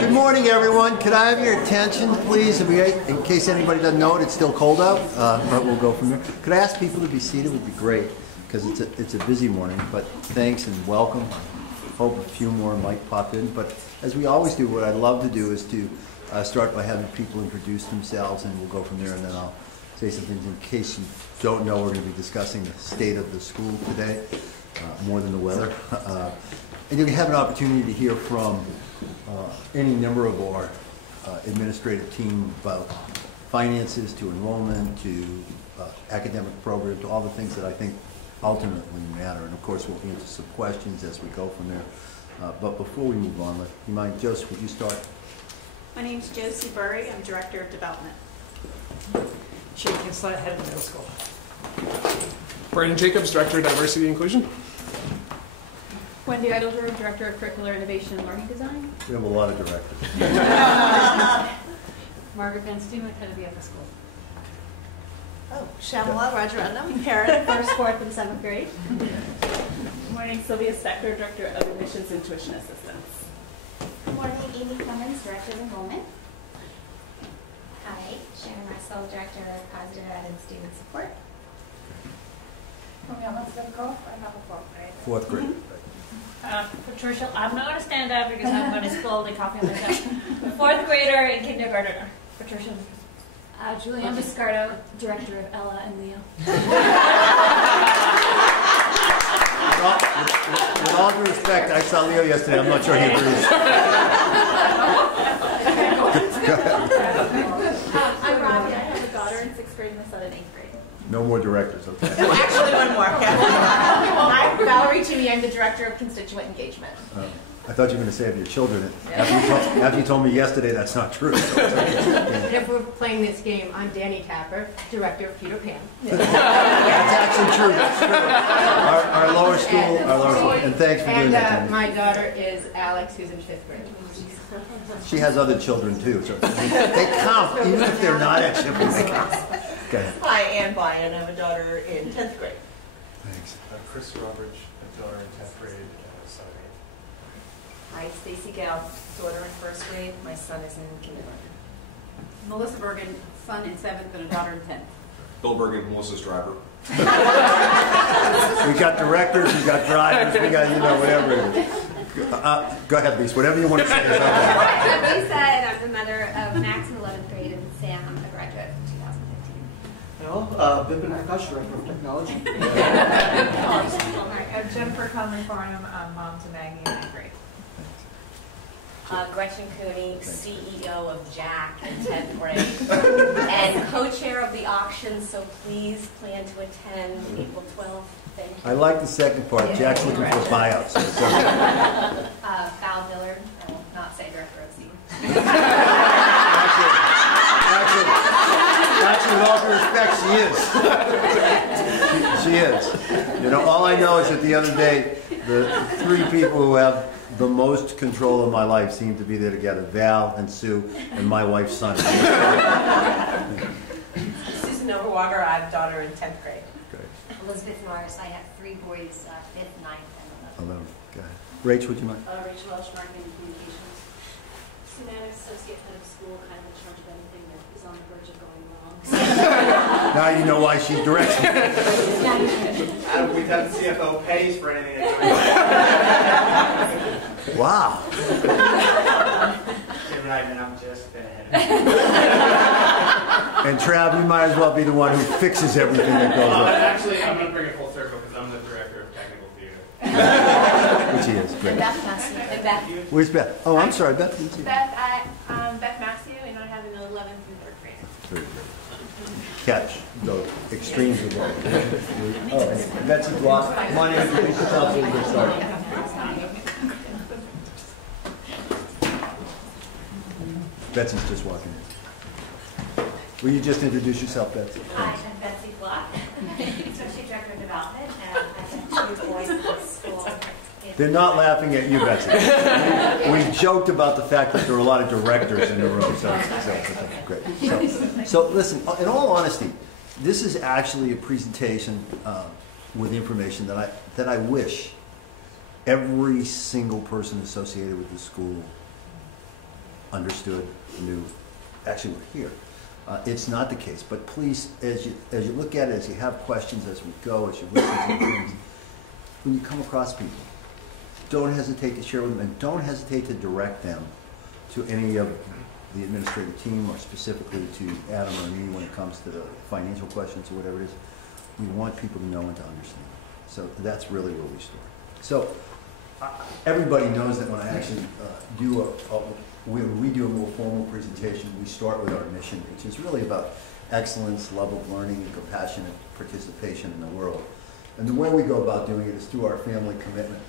Good morning, everyone. Could I have your attention, please? In case anybody doesn't know it, it's still cold out, but we'll go from there. Could I ask people to be seated? Would be great, because it's a busy morning. But thanks and welcome. Hope a few more might pop in. But as we always do, what I'd love to do is to start by having people introduce themselves, and we'll go from there. And then I'll say some things in case you don't know. We're going to be discussing the state of the school today, more than the weather. And you'll have an opportunity to hear from any number of our administrative team about finances to enrollment to academic program to all the things that I think ultimately matter. And of course, we'll answer some questions as we go from there. But before we move on, you mind, Joseph, would you start? My name's Josie Burry. I'm Director of Development. Shane Kinslet, Head of the Middle School. Brandon Jacobs, Director of Diversity and Inclusion. Wendy Eidelsberg, Director of Curricular Innovation and Learning Design. We have a lot of directors. Margaret Van Steenwick, Head of the Upper School. Oh, Shamala Rajaratnam, parent, 1st, 4th, and 7th grade. Good morning, Sylvia Stecker, Director of Admissions and Tuition Assistance. Good morning, Amy Clemens, Director of Enrollment. Hi, Shannon Marcel, Director of Positive Ed and Student Support. I have a 4th grade. 4th grade. Patricia, I'm not going to stand up because I'm going to spill the coffee on myself. 4th grader and kindergartner. Patricia. Julianne Biscardo, Director of Ella and Leo. With all due respect, I saw Leo yesterday. I'm not sure he agrees. Go ahead. I'm Robbie. I have a daughter in 6th grade and a son in 8th grade. No more directors, okay? No, actually one more. I'm Valerie Toomey. I'm the Director of Constituent Engagement. I thought you were going to say of your children. After you told me yesterday that's not true. So if we're playing this game, I'm Danny Tapper, Director of Peter Pan. That's actually true. That's true. Our lower school, and thanks for doing that. And my daughter is Alex, who's in 5th grade. She has other children too, so they count, even if they're not at Shipley, they count. Okay. Hi, Ann Byan. I have a daughter in 10th grade. Thanks. Chris Roberts, a daughter in 10th grade and a son in 8th. Hi, Stacy Gale, daughter in 1st grade. My son is in kindergarten. Melissa Bergen, son in 7th and a daughter in 10th. Bill Bergen, Melissa's driver. We got directors, we got drivers, we got, whatever it is. Go ahead, Lisa. Whatever you want to say. I'm Lisa, and I'm the mother of Max in 11th grade and Sam, a graduate in 2015. Hello, Bipin Akash, Director of Technology. I'm Jennifer Conley-Farnham, mom to Maggie in 9th grade. Gretchen Cooney, CEO of Jack in 10th grade, and co-chair of the auction, so please plan to attend April 12th. Thank you. I like the second part. Yeah, Jack's looking for buyouts. Val Dillard, I will not say Director of Z. Actually, with all due respect, she is. All I know is that the other day, the 3 people who have the most control of my life seem to be there together. Val and Sue and my wife's son. Susan Overwater, I have a daughter in 10th grade. Great. Elizabeth Norris, I have 3 boys, 5th, 9th, and 11th. 11. Go ahead. Rach, would you mind? Rachel Welsh, Marketing and Communications. Susanna, Associate Head of School, kind of in charge of anything that is on the verge of going wrong. Now you know why she directs me. We've had the CFO pays for anything that's going on. Wow. You're right, and I'm just been ahead of And Trav, you might as well be the one who fixes everything that goes on. Actually, I'm going to bring it full circle because I'm the director of technical theater. Which he is. Great. Beth Massey. And Beth. Where's Beth? Oh, I'm sorry, Beth. Beth, I'm Beth Massey, and I have an 11th through 3rd grade. Very good. Catch the extremes of all. Oh, and Betsy Block. Come on in, introduce yourself so we get started. Betsy's just walking in. Will you just introduce yourself, Betsy? Hi, I'm Betsy Block, Associate Director of Development, and I have 2 boys in the school. They're not laughing at you, Betsy. We joked about the fact that there are a lot of directors in the room, so great. So listen, in all honesty, this is actually a presentation with information that I wish every single person associated with the school understood, knew, actually were here. It's not the case, but please, as you look at it, as you have questions as we go, as you listen to things, when you come across people, don't hesitate to share with them, and don't hesitate to direct them to any of the administrative team, or specifically to Adam or me when it comes to the financial questions or whatever it is. We want people to know and to understand. So that's really where we start. So everybody knows that when I actually when we do a more formal presentation, we start with our mission, which is really about excellence, love of learning, and compassionate participation in the world. And the way we go about doing it is through our family commitment,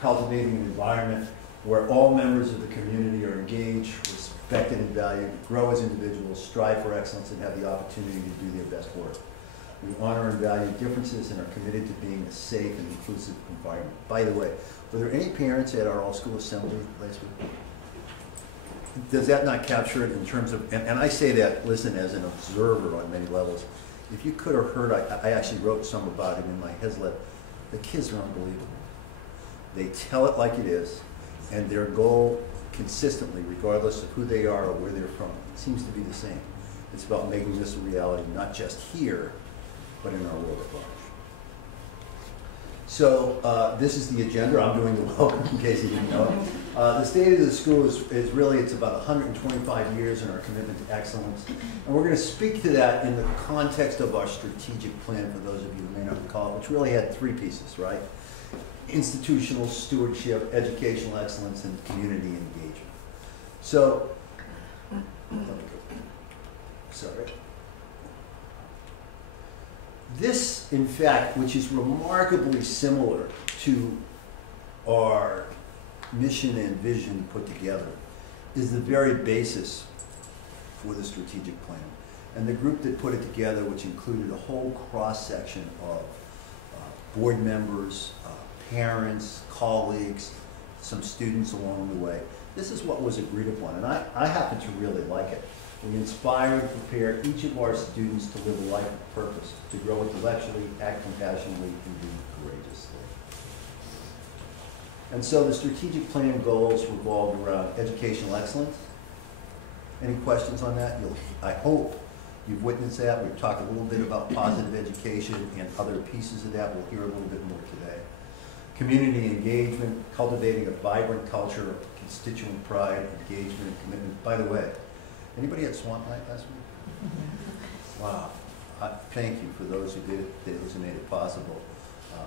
cultivating an environment where all members of the community are engaged, respected, and valued, grow as individuals, strive for excellence, and have the opportunity to do their best work. We honor and value differences and are committed to being a safe and inclusive environment. By the way, were there any parents at our all-school assembly last week? Does that not capture it in terms of, and I say that, listen, as an observer on many levels. If you could have heard, I actually wrote some about it in my Hezlet. The kids are unbelievable. They tell it like it is, and their goal consistently, regardless of who they are or where they're from, seems to be the same. It's about making this a reality, not just here, but in our world at large. So this is the agenda. I'm doing the welcome in case you didn't know. The state of the school is really, it's about 125 years in our commitment to excellence. And we're going to speak to that in the context of our strategic plan, for those of you who may not recall, which really had 3 pieces, right? Institutional stewardship, educational excellence, and community engagement. So, sorry. This, in fact, which is remarkably similar to our mission and vision put together, is the very basis for the strategic plan. And the group that put it together, which included a whole cross-section of board members, parents, colleagues, some students along the way, this is what was agreed upon. And I happen to really like it. We inspire and prepare each of our students to live a life of purpose, to grow intellectually, act compassionately, and be courageously. And so the strategic plan goals revolved around educational excellence. Any questions on that? I hope you've witnessed that. We've talked a little bit about positive education and other pieces of that. We'll hear a little bit more today. Community engagement, cultivating a vibrant culture of constituent pride, engagement, and commitment. By the way, anybody at Swamp Night last week? Wow. Thank you for those who did it, those who made it possible.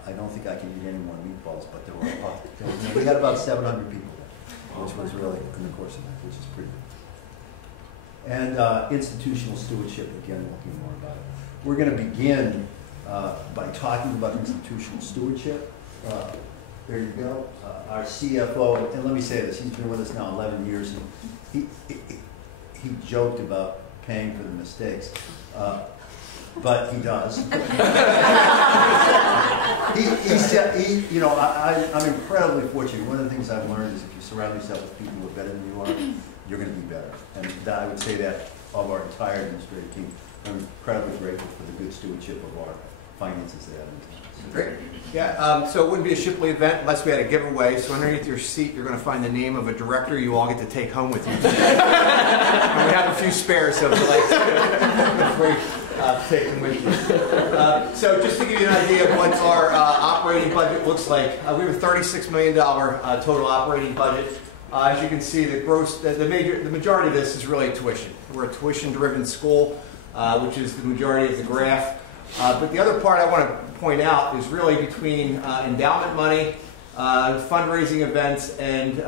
I don't think I can eat any more meatballs, but there were we had about 700 people there, which was really, in the course of that, which is pretty good. And institutional stewardship, again, we'll hear more about it. We're going to begin by talking about institutional stewardship. There you go. Our CFO, and let me say this, he's been with us now 11 years, and he joked about paying for the mistakes, but he does. he said, you know, I'm incredibly fortunate. One of the things I've learned is if you surround yourself with people who are better than you are, you're going to be better. And I would say that of our entire administrative team. I'm incredibly grateful for the good stewardship of our finances that have been. Great. Yeah, so it wouldn't be a Shipley event unless we had a giveaway. So underneath your seat, you're going to find the name of a director you all get to take home with you today. And we have a few spares, so if you like, feel free taken with you. So just to give you an idea of what our operating budget looks like, we have a $36 million total operating budget. As you can see, the majority of this is really tuition. We're a tuition-driven school, which is the majority of the graph. But the other part I want to point out is really between endowment money, fundraising events, and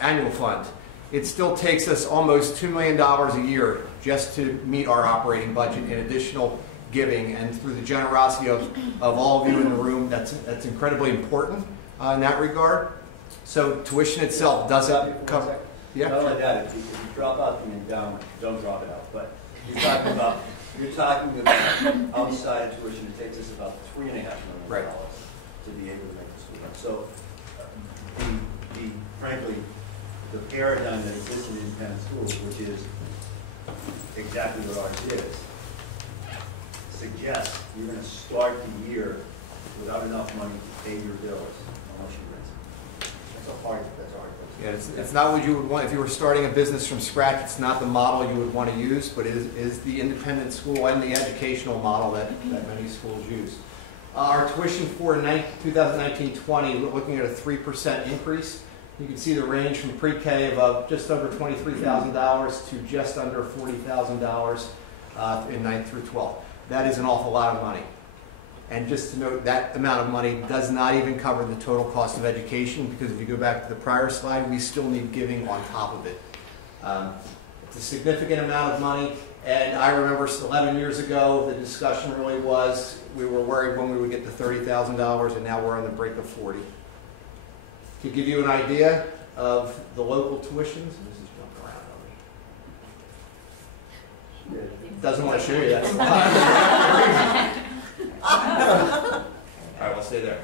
annual fund. It still takes us almost $2 million a year just to meet our operating budget in additional giving, and through the generosity of all of you in the room, that's incredibly important in that regard. So tuition itself doesn't cover. Yeah. Not only that, if you drop out the endowment, don't drop it out. But you're talking about outside of tuition, it takes us about $3.5 million to be able to make the school run. So, frankly, the paradigm that exists in independent schools, which is exactly what ours is, suggests you're going to start the year without enough money to pay your bills unless you rinse it. That's a hard place. Yeah, it's not what you would want if you were starting a business from scratch. It's not the model you would want to use, but it is the independent school and the educational model that many schools use. Our tuition for 2019-20, we're looking at a 3% increase. You can see the range from pre-K of just under $23,000 to just under $40,000 in 9th through 12th. That is an awful lot of money. And just to note, that amount of money does not even cover the total cost of education, because if you go back to the prior slide, we still need giving on top of it. It's a significant amount of money, and I remember 11 years ago, the discussion really was, we were worried when we would get to $30,000, and now we're on the brink of 40. To give you an idea of the local tuitions, this is jumping around on me. Doesn't want to show you that. All right, we'll stay there.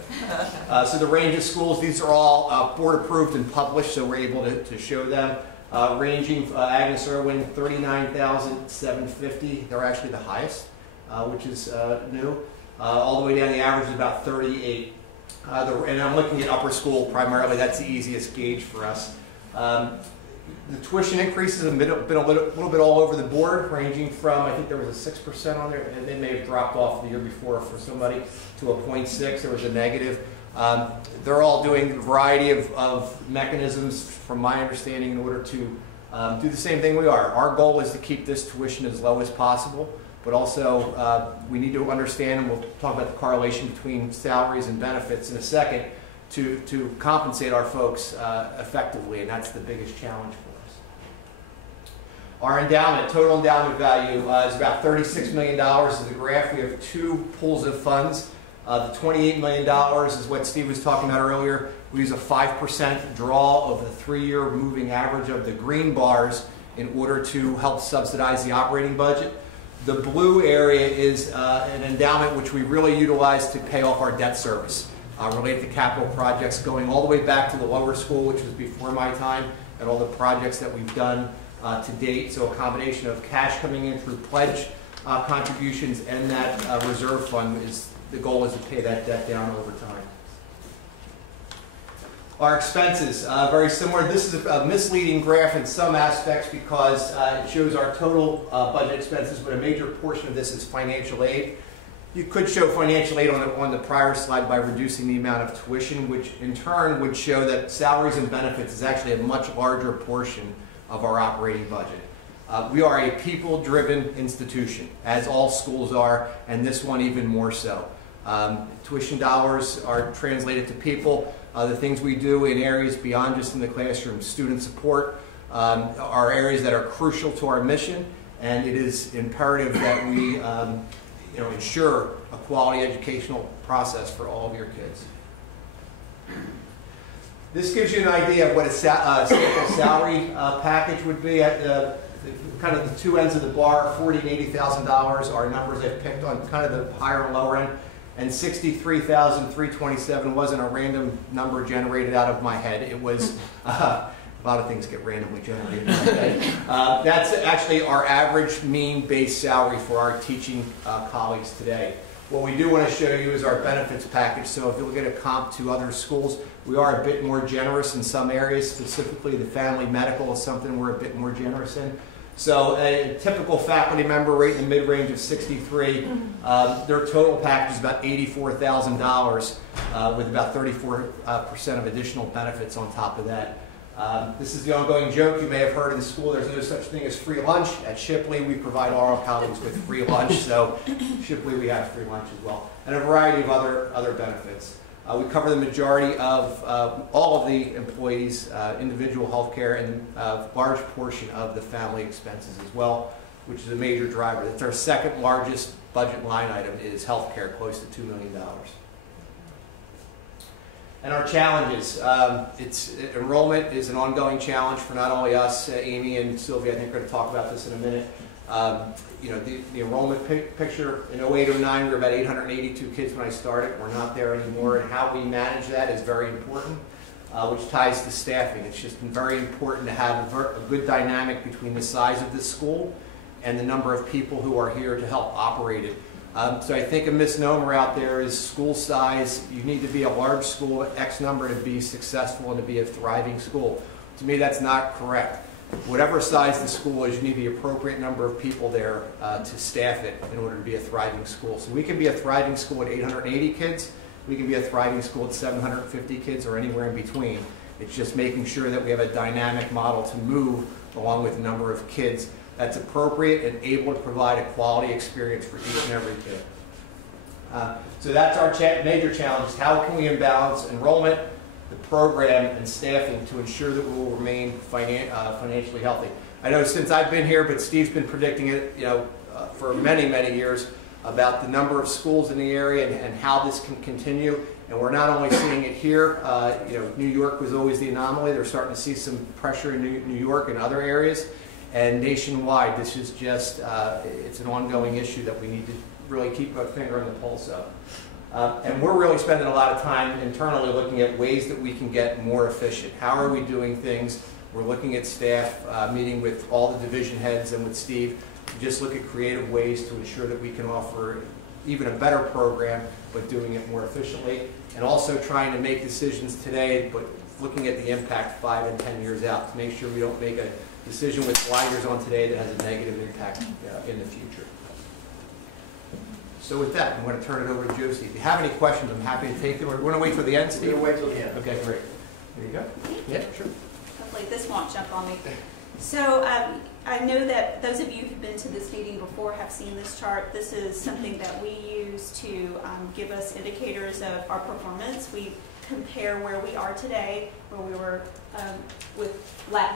So the range of schools, these are all board approved and published, so we're able to show them. Ranging Agnes Irwin, 39,750. They're actually the highest, which is new. All the way down, the average is about 38. And I'm looking at upper school primarily. That's the easiest gauge for us. The tuition increases have been a little bit all over the board, ranging from, I think there was a 6% on there, and they may have dropped off the year before for somebody, to a 0.6. There was a negative. They're all doing a variety of mechanisms, from my understanding, in order to do the same thing we are. Our goal is to keep this tuition as low as possible, but also we need to understand, and we'll talk about the correlation between salaries and benefits in a second, to compensate our folks effectively, and that's the biggest challenge for us. Our endowment, total endowment value is about $36 million is the graph. We have two pools of funds. The $28 million is what Steve was talking about earlier. We use a 5% draw of the 3-year moving average of the green bars in order to help subsidize the operating budget. The blue area is an endowment which we really utilize to pay off our debt service related to capital projects going all the way back to the lower school, which was before my time, and all the projects that we've done to date. So a combination of cash coming in through pledge contributions and that reserve fund, the goal is to pay that debt down over time. Our expenses, very similar. This is a misleading graph in some aspects because it shows our total budget expenses, but a major portion of this is financial aid. You could show financial aid on the prior slide by reducing the amount of tuition, which in turn would show that salaries and benefits is actually a much larger portion of our operating budget. We are a people-driven institution, as all schools are, and this one even more so. Tuition dollars are translated to people. The things we do in areas beyond just in the classroom, student support, are areas that are crucial to our mission, and it is imperative that we ensure a quality educational process for all of your kids. This gives you an idea of what a sample salary package would be. At kind of the two ends of the bar, $40,000 and $80,000 are numbers I've picked on kind of the higher and lower end. And $63,327 wasn't a random number generated out of my head. It was, a lot of things get randomly generated in my head. That's actually our average mean base salary for our teaching colleagues today. What we do want to show you is our benefits package. So if you look at a comp to other schools, we are a bit more generous in some areas. Specifically, the family medical is something we're a bit more generous in. So a typical faculty member rate in the mid-range of 63, their total package is about $84,000 with about 34% of additional benefits on top of that. This is the ongoing joke you may have heard in the school. There's no such thing as free lunch. At Shipley, we provide all our colleagues with free lunch, so Shipley we have free lunch as well, and a variety of other benefits. We cover the majority of all of the employees' individual health care and a large portion of the family expenses as well, which is a major driver. That's our second largest budget line item is health care, close to $2 million. And our challenges, enrollment is an ongoing challenge for not only us, Amy and Sylvia, I think are going to talk about this in a minute. You know, the enrollment picture in 08-09, we were about 882 kids when I started. We're not there anymore, and how we manage that is very important, which ties to staffing. It's just very important to have a good dynamic between the size of the school and the number of people who are here to help operate it. So I think a misnomer out there is school size. You need to be a large school, X number, to be successful and to be a thriving school. To me, that's not correct. Whatever size the school is, you need the appropriate number of people there to staff it in order to be a thriving school. So we can be a thriving school at 880 kids. We can be a thriving school at 750 kids or anywhere in between. It's just making sure that we have a dynamic model to move along with the number of kids that's appropriate and able to provide a quality experience for each and every kid. So that's our major challenge. How can we imbalance enrollment, the program, and staffing to ensure that we will remain financially healthy? I know since I've been here, but Steve's been predicting it, you know, for many, many years about the number of schools in the area and how this can continue. And we're not only seeing it here. You know, New York was always the anomaly. They're starting to see some pressure in New York and other areas. And nationwide, this is just, it's an ongoing issue that we need to really keep a finger on the pulse of. And we're really spending a lot of time internally looking at ways that we can get more efficient. How are we doing things? We're looking at staff, meeting with all the division heads and with Steve, to just look at creative ways to ensure that we can offer even a better program, but doing it more efficiently. And also trying to make decisions today, but looking at the impact 5 and 10 years out to make sure we don't make a decision with blinders on today that has a negative impact in the future. So with that, I'm going to turn it over to Josie. If you have any questions, I'm happy to take them. Or we want to wait till the end, Steve? We're going to wait till the end. Okay, great. There you go. Yeah, sure. Hopefully this won't jump on me. So I know that those of you who've been to this meeting before have seen this chart. This is something that we use to give us indicators of our performance. We compare where we are today, where we were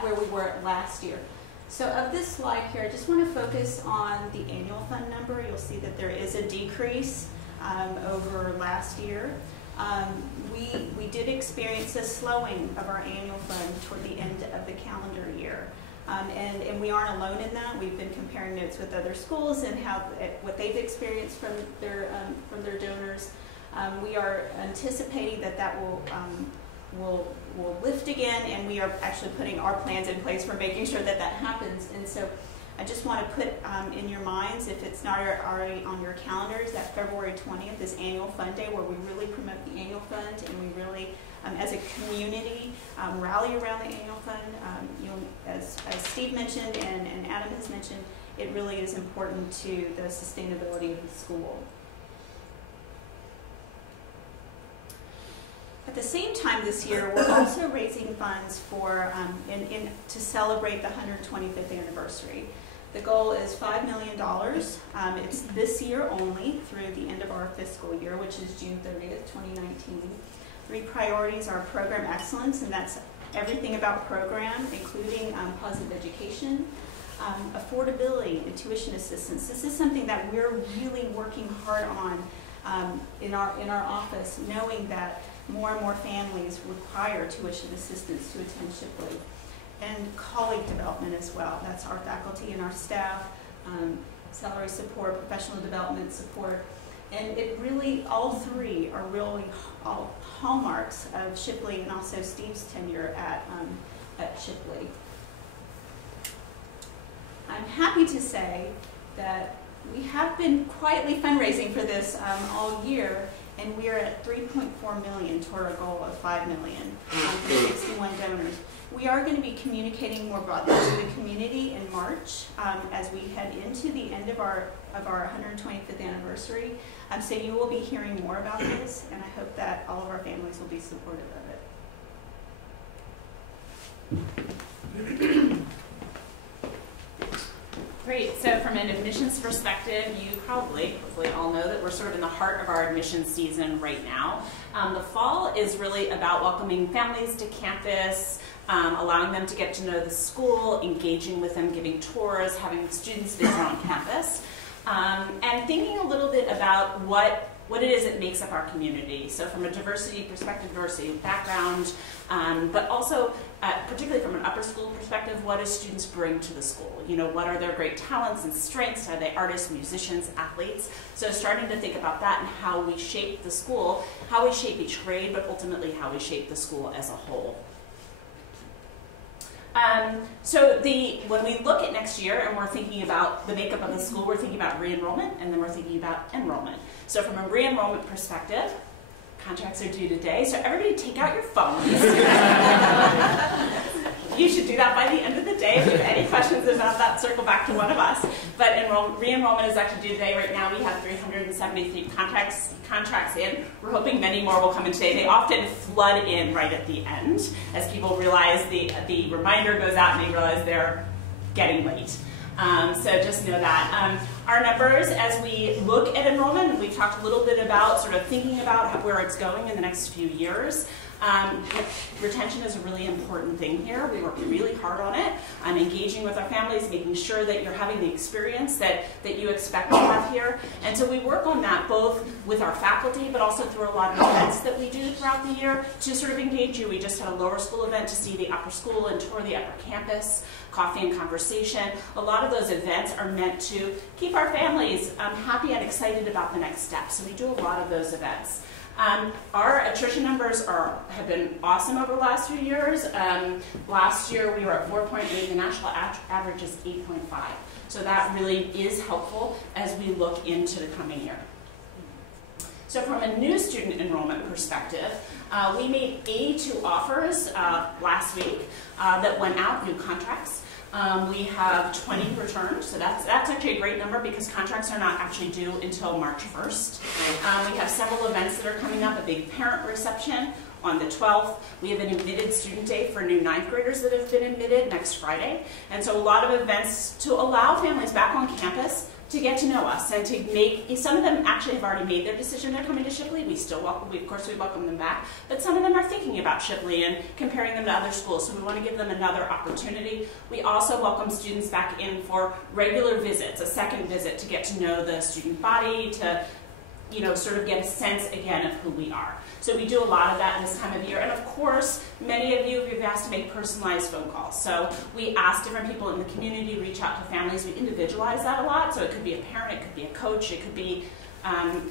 where we were last year. So of this slide here, I just want to focus on the annual fund number. You'll see that there is a decrease over last year. We did experience a slowing of our annual fund toward the end of the calendar year. And we aren't alone in that. We've been comparing notes with other schools and what they've experienced from their donors. We are anticipating that will lift again, and we are actually putting our plans in place for making sure that happens. And so I just want to put in your minds, if it's not already on your calendars, that February 20th is Annual Fund Day, where we really promote the annual fund, and we really, as a community, rally around the annual fund. As Steve mentioned and Adam has mentioned, it really is important to the sustainability of the school. At the same time this year, we're also raising funds for to celebrate the 125th anniversary. The goal is $5 million. It's this year only through the end of our fiscal year, which is June 30th, 2019. 3 priorities are program excellence, and that's everything about program, including positive education, affordability, and tuition assistance. This is something that we're really working hard on in our office, knowing that more and more families require tuition assistance to attend Shipley. And colleague development as well. That's our faculty and our staff, salary support, professional development support. And it really, all 3 are really all hallmarks of Shipley and also Steve's tenure at Shipley. I'm happy to say that we have been quietly fundraising for this all year, and we are at 3.4 million toward our goal of 5 million from 61 donors. We are going to be communicating more broadly to the community in March as we head into the end of our 125th anniversary. So you will be hearing more about this, and I hope that all of our families will be supportive of it. Great, so from an admissions perspective, you probably, hopefully all know that we're sort of in the heart of our admissions season right now. The fall is really about welcoming families to campus, allowing them to get to know the school, engaging with them, giving tours, having students visit on campus, and thinking a little bit about what it is that makes up our community. So from a diversity perspective, diversity of background, but also particularly from an upper school perspective, what do students bring to the school? You know, what are their great talents and strengths? Are they artists, musicians, athletes? So starting to think about that and how we shape the school, how we shape each grade, but ultimately how we shape the school as a whole. So when we look at next year and we're thinking about the makeup of the school, we're thinking about re-enrollment and then we're thinking about enrollment. So from a re-enrollment perspective, contracts are due today, so everybody take out your phones. You should do that by the end of the day. If you have any questions about that, circle back to one of us. But re-enrollment is actually due today. Right now we have 373 contracts in. We're hoping many more will come in today. They often flood in right at the end as people realize the reminder goes out and they realize they're getting late. So just know that. Our numbers, as we look at enrollment, we've talked a little bit about sort of thinking about where it's going in the next few years. Retention is a really important thing here. We work really hard on it. Engaging with our families, making sure that you're having the experience that you expect to have here. And so we work on that both with our faculty, but also through a lot of events that we do throughout the year to sort of engage you. We just had a lower school event to see the upper school and tour the upper campus, coffee and conversation. A lot of those events are meant to keep our families happy and excited about the next step. So we do a lot of those events. Our attrition numbers have been awesome over the last few years. Last year we were at 4.8, the national average is 8.5. So that really is helpful as we look into the coming year. So from a new student enrollment perspective, we made 82 offers last week that went out, new contracts. We have 20 returned, so that's actually a great number because contracts are not actually due until March 1st. We have several events that are coming up, a big parent reception on the 12th. We have an admitted student day for new 9th graders that have been admitted next Friday. And so a lot of events to allow families back on campus to get to know us and to make, some of them actually have already made their decision they're coming to Shipley. We still welcome, of course we welcome them back, but some of them are thinking about Shipley and comparing them to other schools, so we want to give them another opportunity. We also welcome students back in for regular visits, a second visit to get to know the student body, to sort of get a sense again of who we are. So we do a lot of that this time of year. And of course, many of you have asked to make personalized phone calls. So we ask different people in the community, reach out to families. We individualize that a lot. So it could be a parent, it could be a coach, it could be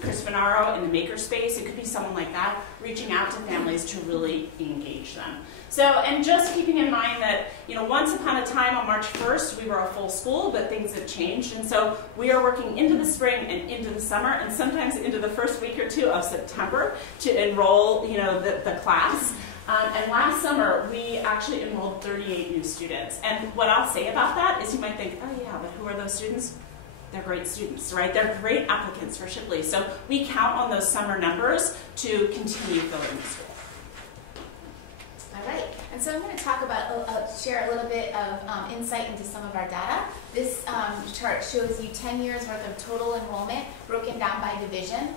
Chris Finaro in the makerspace, it could be someone like that, reaching out to families to really engage them. So, and just keeping in mind that, once upon a time on March 1st, we were a full school, but things have changed. And so we are working into the spring and into the summer, and sometimes into the first week or two of September to enroll, the class. And last summer, we actually enrolled 38 new students. And what I'll say about that is you might think, oh yeah, but who are those students? They're great students, right? They're great applicants for Shipley. So we count on those summer numbers to continue filling the school. All right, and so I'm going to talk about, share a little bit of insight into some of our data. This chart shows you 10 years worth of total enrollment broken down by division.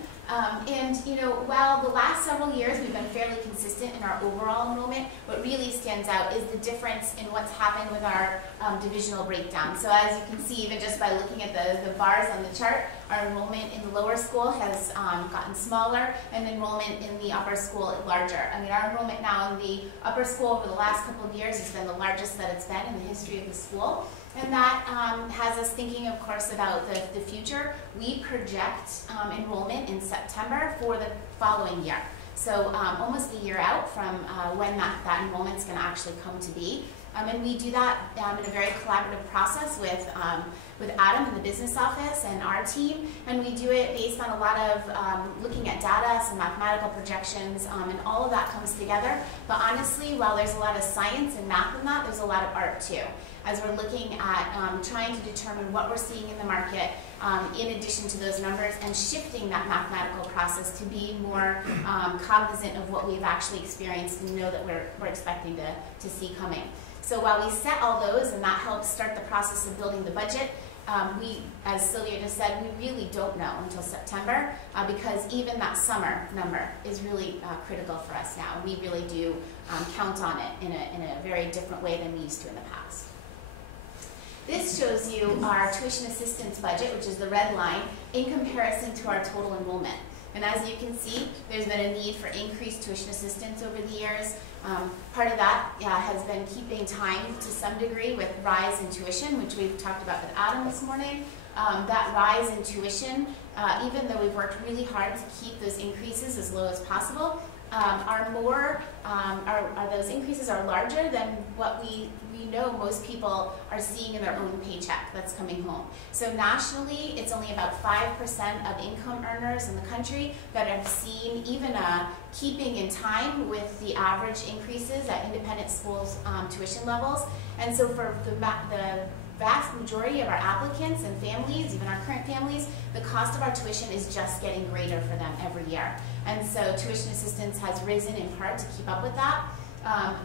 While the last several years we've been fairly consistent in our overall enrollment, what really stands out is the difference in what's happened with our divisional breakdown. So as you can see, even just by looking at the bars on the chart, our enrollment in the lower school has gotten smaller and enrollment in the upper school larger. I mean, our enrollment now in the upper school over the last couple of years has been the largest that it's been in the history of the school. And that has us thinking, of course, about the future. We project enrollment in September for the following year. So almost a year out from when that enrollment's going to actually come to be. And we do that in a very collaborative process with Adam in the business office and our team, and we do it based on a lot of looking at data, some mathematical projections, and all of that comes together. But honestly, while there's a lot of science and math in that, there's a lot of art too, as we're looking at trying to determine what we're seeing in the market in addition to those numbers, and shifting that mathematical process to be more cognizant of what we've actually experienced and know that we're expecting to see coming. So while we set all those, and that helps start the process of building the budget, we, as Sylvia just said, we really don't know until September, because even that summer number is really critical for us now. We really do count on it in a very different way than we used to in the past. This shows you our tuition assistance budget, which is the red line, in comparison to our total enrollment. And as you can see, there's been a need for increased tuition assistance over the years. Part of that has been keeping time to some degree with rise in tuition, which we've talked about with Adam this morning. That rise in tuition, even though we've worked really hard to keep those increases as low as possible, those increases are larger than what we know most people are seeing in their own paycheck that's coming home. So nationally, it's only about 5% of income earners in the country that have seen even keeping in time with the average increases at independent schools' tuition levels. And so for the vast majority of our applicants and families, even our current families, the cost of our tuition is just getting greater for them every year. And so tuition assistance has risen in part to keep up with that.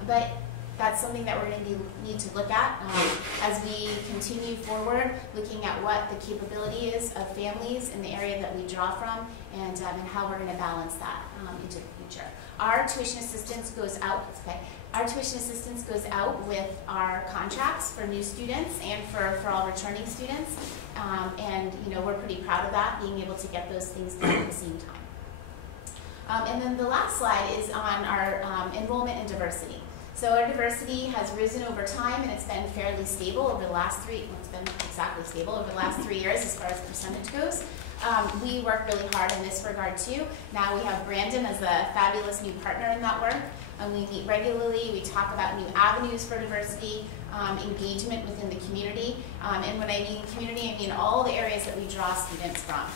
But that's something that we're going to need to look at as we continue forward, looking at what the capability is of families in the area that we draw from, and how we're going to balance that into the future. Our tuition assistance goes out. Our tuition assistance goes out with our contracts for new students and for all returning students, and we're pretty proud of that, being able to get those things done at the same time. And then the last slide is on our enrollment and diversity. So our diversity has risen over time, and it's been fairly stable over the last it's been exactly stable over the last 3 years as far as percentage goes. We work really hard in this regard too. Now we have Brandon as a fabulous new partner in that work, and we meet regularly. We talk about new avenues for diversity, engagement within the community, and when I mean community, I mean all the areas that we draw students from.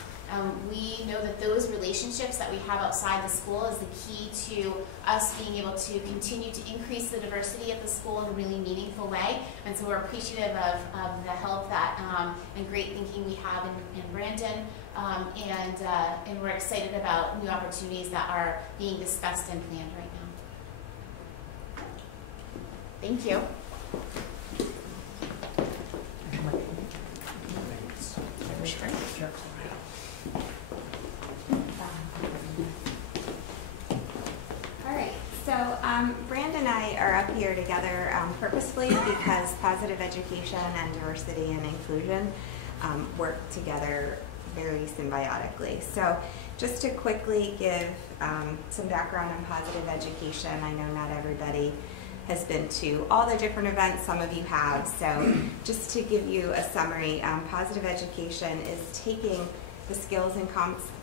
We know that those relationships that we have outside the school is the key to us being able to continue to increase the diversity at the school in a really meaningful way. And so we're appreciative of the help that and great thinking we have in Brandon. And we're excited about new opportunities that are being discussed and planned right now. Thank you. So Brand and I are up here together purposefully because positive education and diversity and inclusion work together very symbiotically. So just to quickly give some background on positive education, I know not everybody has been to all the different events, some of you have. So just to give you a summary, positive education is taking the skills and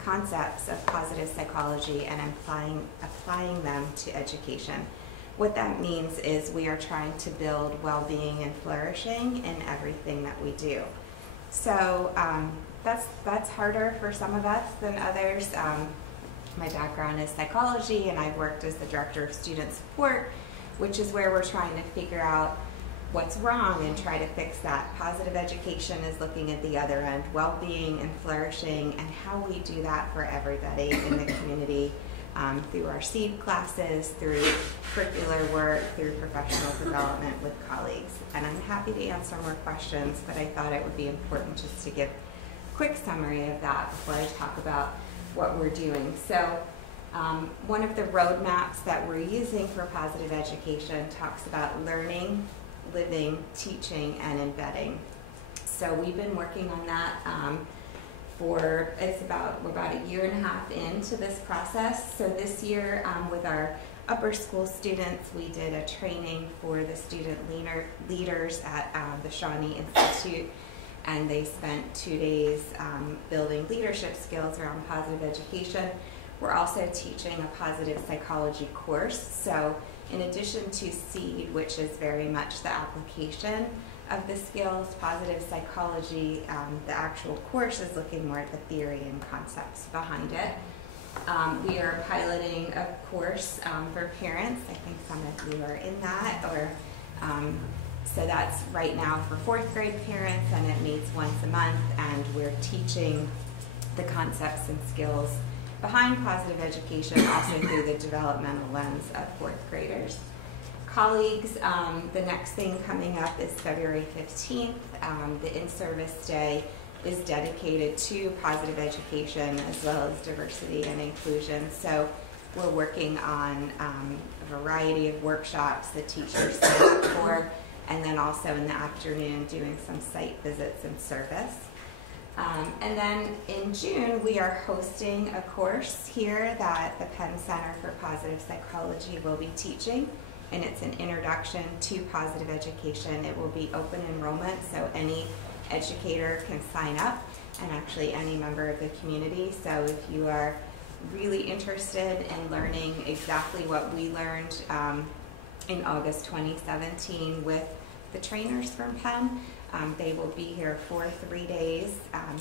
concepts of positive psychology and applying them to education. What that means is we are trying to build well-being and flourishing in everything that we do. So that's harder for some of us than others. My background is psychology, and I've worked as the director of student support, which is where we're trying to figure out what's wrong and try to fix that. Positive education is looking at the other end, well-being and flourishing, and how we do that for everybody in the community through our seed classes, through curricular work, through professional development with colleagues. And I'm happy to answer more questions, but I thought it would be important just to give a quick summary of that before I talk about what we're doing. So one of the roadmaps that we're using for positive education talks about learning, living, teaching, and embedding. So we've been working on that we're about a year and a half into this process. So this year with our upper school students, we did a training for the student leaders at the Shawnee Institute, and they spent 2 days building leadership skills around positive education. We're also teaching a positive psychology course. So in addition to SEED, which is very much the application of the skills, positive psychology, the actual course is looking more at the theory and concepts behind it. We are piloting a course for parents. I think some of you are in that, or so that's right now for 4th grade parents, and it meets once a month, and we're teaching the concepts and skills behind positive education, also through the developmental lens of 4th graders. Colleagues, the next thing coming up is February 15th. The in-service day is dedicated to positive education as well as diversity and inclusion. So we're working on a variety of workshops that teachers sign up for, and then also in the afternoon doing some site visits and service. And then in June, we are hosting a course here that the Penn Center for Positive Psychology will be teaching, and it's an introduction to positive education. It will be open enrollment, so any educator can sign up, and actually any member of the community. So if you are really interested in learning exactly what we learned in August 2017 with the trainers from Penn, they will be here for 3 days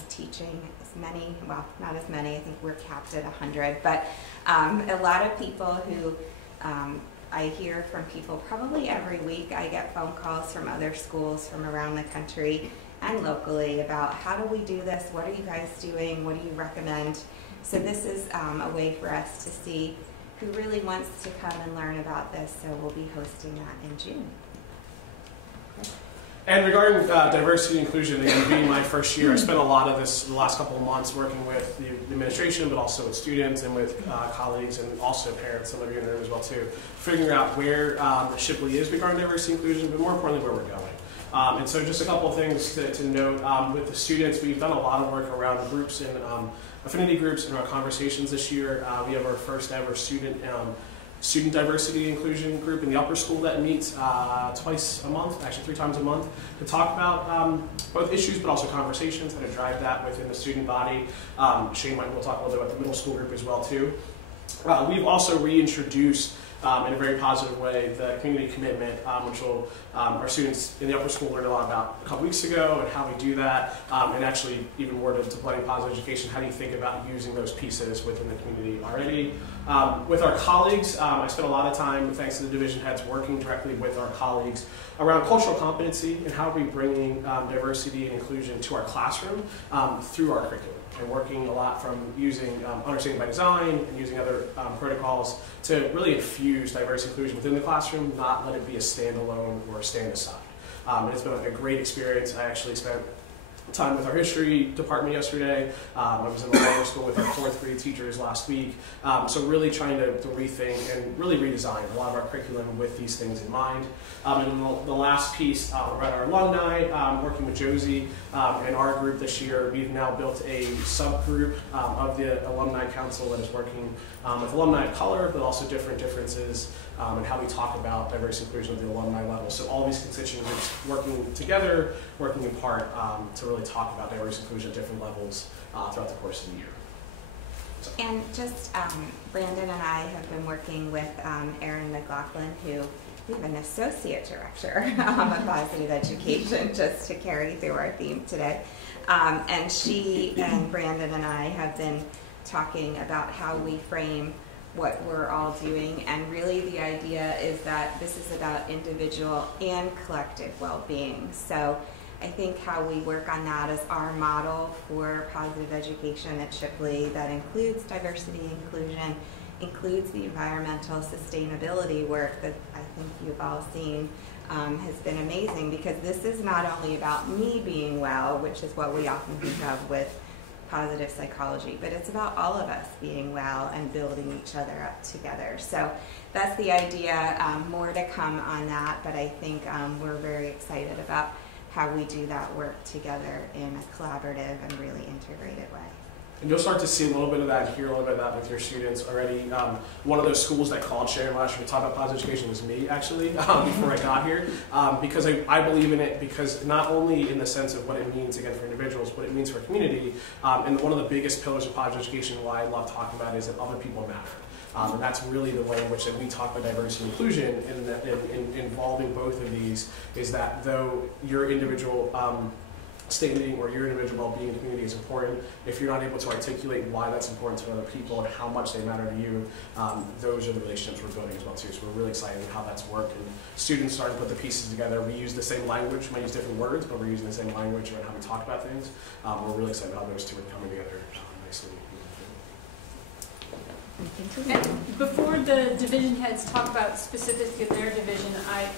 teaching as many, well, not as many, I think we're capped at 100, but a lot of people who I hear from people probably every week. I get phone calls from other schools from around the country and locally about how do we do this, what are you guys doing, what do you recommend? So this is a way for us to see who really wants to come and learn about this, so we'll be hosting that in June. And regarding diversity and inclusion, again, being my first year, I spent a lot of this the last couple of months working with the administration, but also with students and with colleagues and also parents, some of you in the room as well too, figuring out where Shipley is regarding diversity and inclusion, but more importantly, where we're going. And so just a couple of things to note. With the students, we've done a lot of work around groups and affinity groups and around conversations this year. We have our first ever student diversity and inclusion group in the upper school that meets twice a month, actually 3 times a month, to talk about both issues but also conversations, how to drive that within the student body. Shane will talk a little bit about the middle school group as well too. We've also reintroduced in a very positive way the community commitment, which will our students in the upper school learned a lot about a couple weeks ago and how we do that, and actually even more to blending positive education, how do you think about using those pieces within the community already. With our colleagues, I spent a lot of time, thanks to the division heads, working directly with our colleagues around cultural competency and how are we bringing diversity and inclusion to our classroom through our curriculum. And working a lot from using understanding by design and using other protocols to really infuse diversity and inclusion within the classroom, not let it be a standalone or a stand aside. And it's been a great experience. I actually spent time with our history department yesterday. I was in the lower school with our 4th grade teachers last week. So really trying to rethink and really redesign a lot of our curriculum with these things in mind. And then the last piece around our alumni, working with Josie and our group this year, we've now built a subgroup of the alumni council that is working with alumni of color, but also different differences and how we talk about diversity and inclusion at the alumni level. So all these constituent groups working together, working in part to really talk about diversity and inclusion at different levels throughout the course of the year. So. And just Brandon and I have been working with Erin McLaughlin, who we have an associate director of positive education, just to carry through our theme today. And she and Brandon and I have been talking about how we frame what we're all doing, and really the idea is that this is about individual and collective well-being. So I think how we work on that is our model for positive education at Shipley that includes diversity and inclusion, includes the environmental sustainability work that I think you've all seen has been amazing, because this is not only about me being well, which is what we often think of with positive psychology, but it's about all of us being well and building each other up together. So that's the idea. More to come on that, but I think we're very excited about how we do that work together in a collaborative and really integrated way. And you'll start to see a little bit of that, hear a little bit of that with your students already. One of those schools that called sharing last year to talk about positive education was me, actually, before I got here, because I believe in it, because not only in the sense of what it means, again, for individuals, what it means for a community, and one of the biggest pillars of positive education, why I love talking about it, is that other people matter. And that's really the way in which that we talk about diversity and inclusion, and involving both of these is that though your individual standing or your individual well-being in the community is important, if you're not able to articulate why that's important to other people and how much they matter to you, those are the relationships we're building as well too. So we're really excited how that's worked, and students starting to put the pieces together. We use the same language, we might use different words, but we're using the same language around how we talk about things. We're really excited about how those two are coming together nicely. And before the division heads talk about specifics in their division, I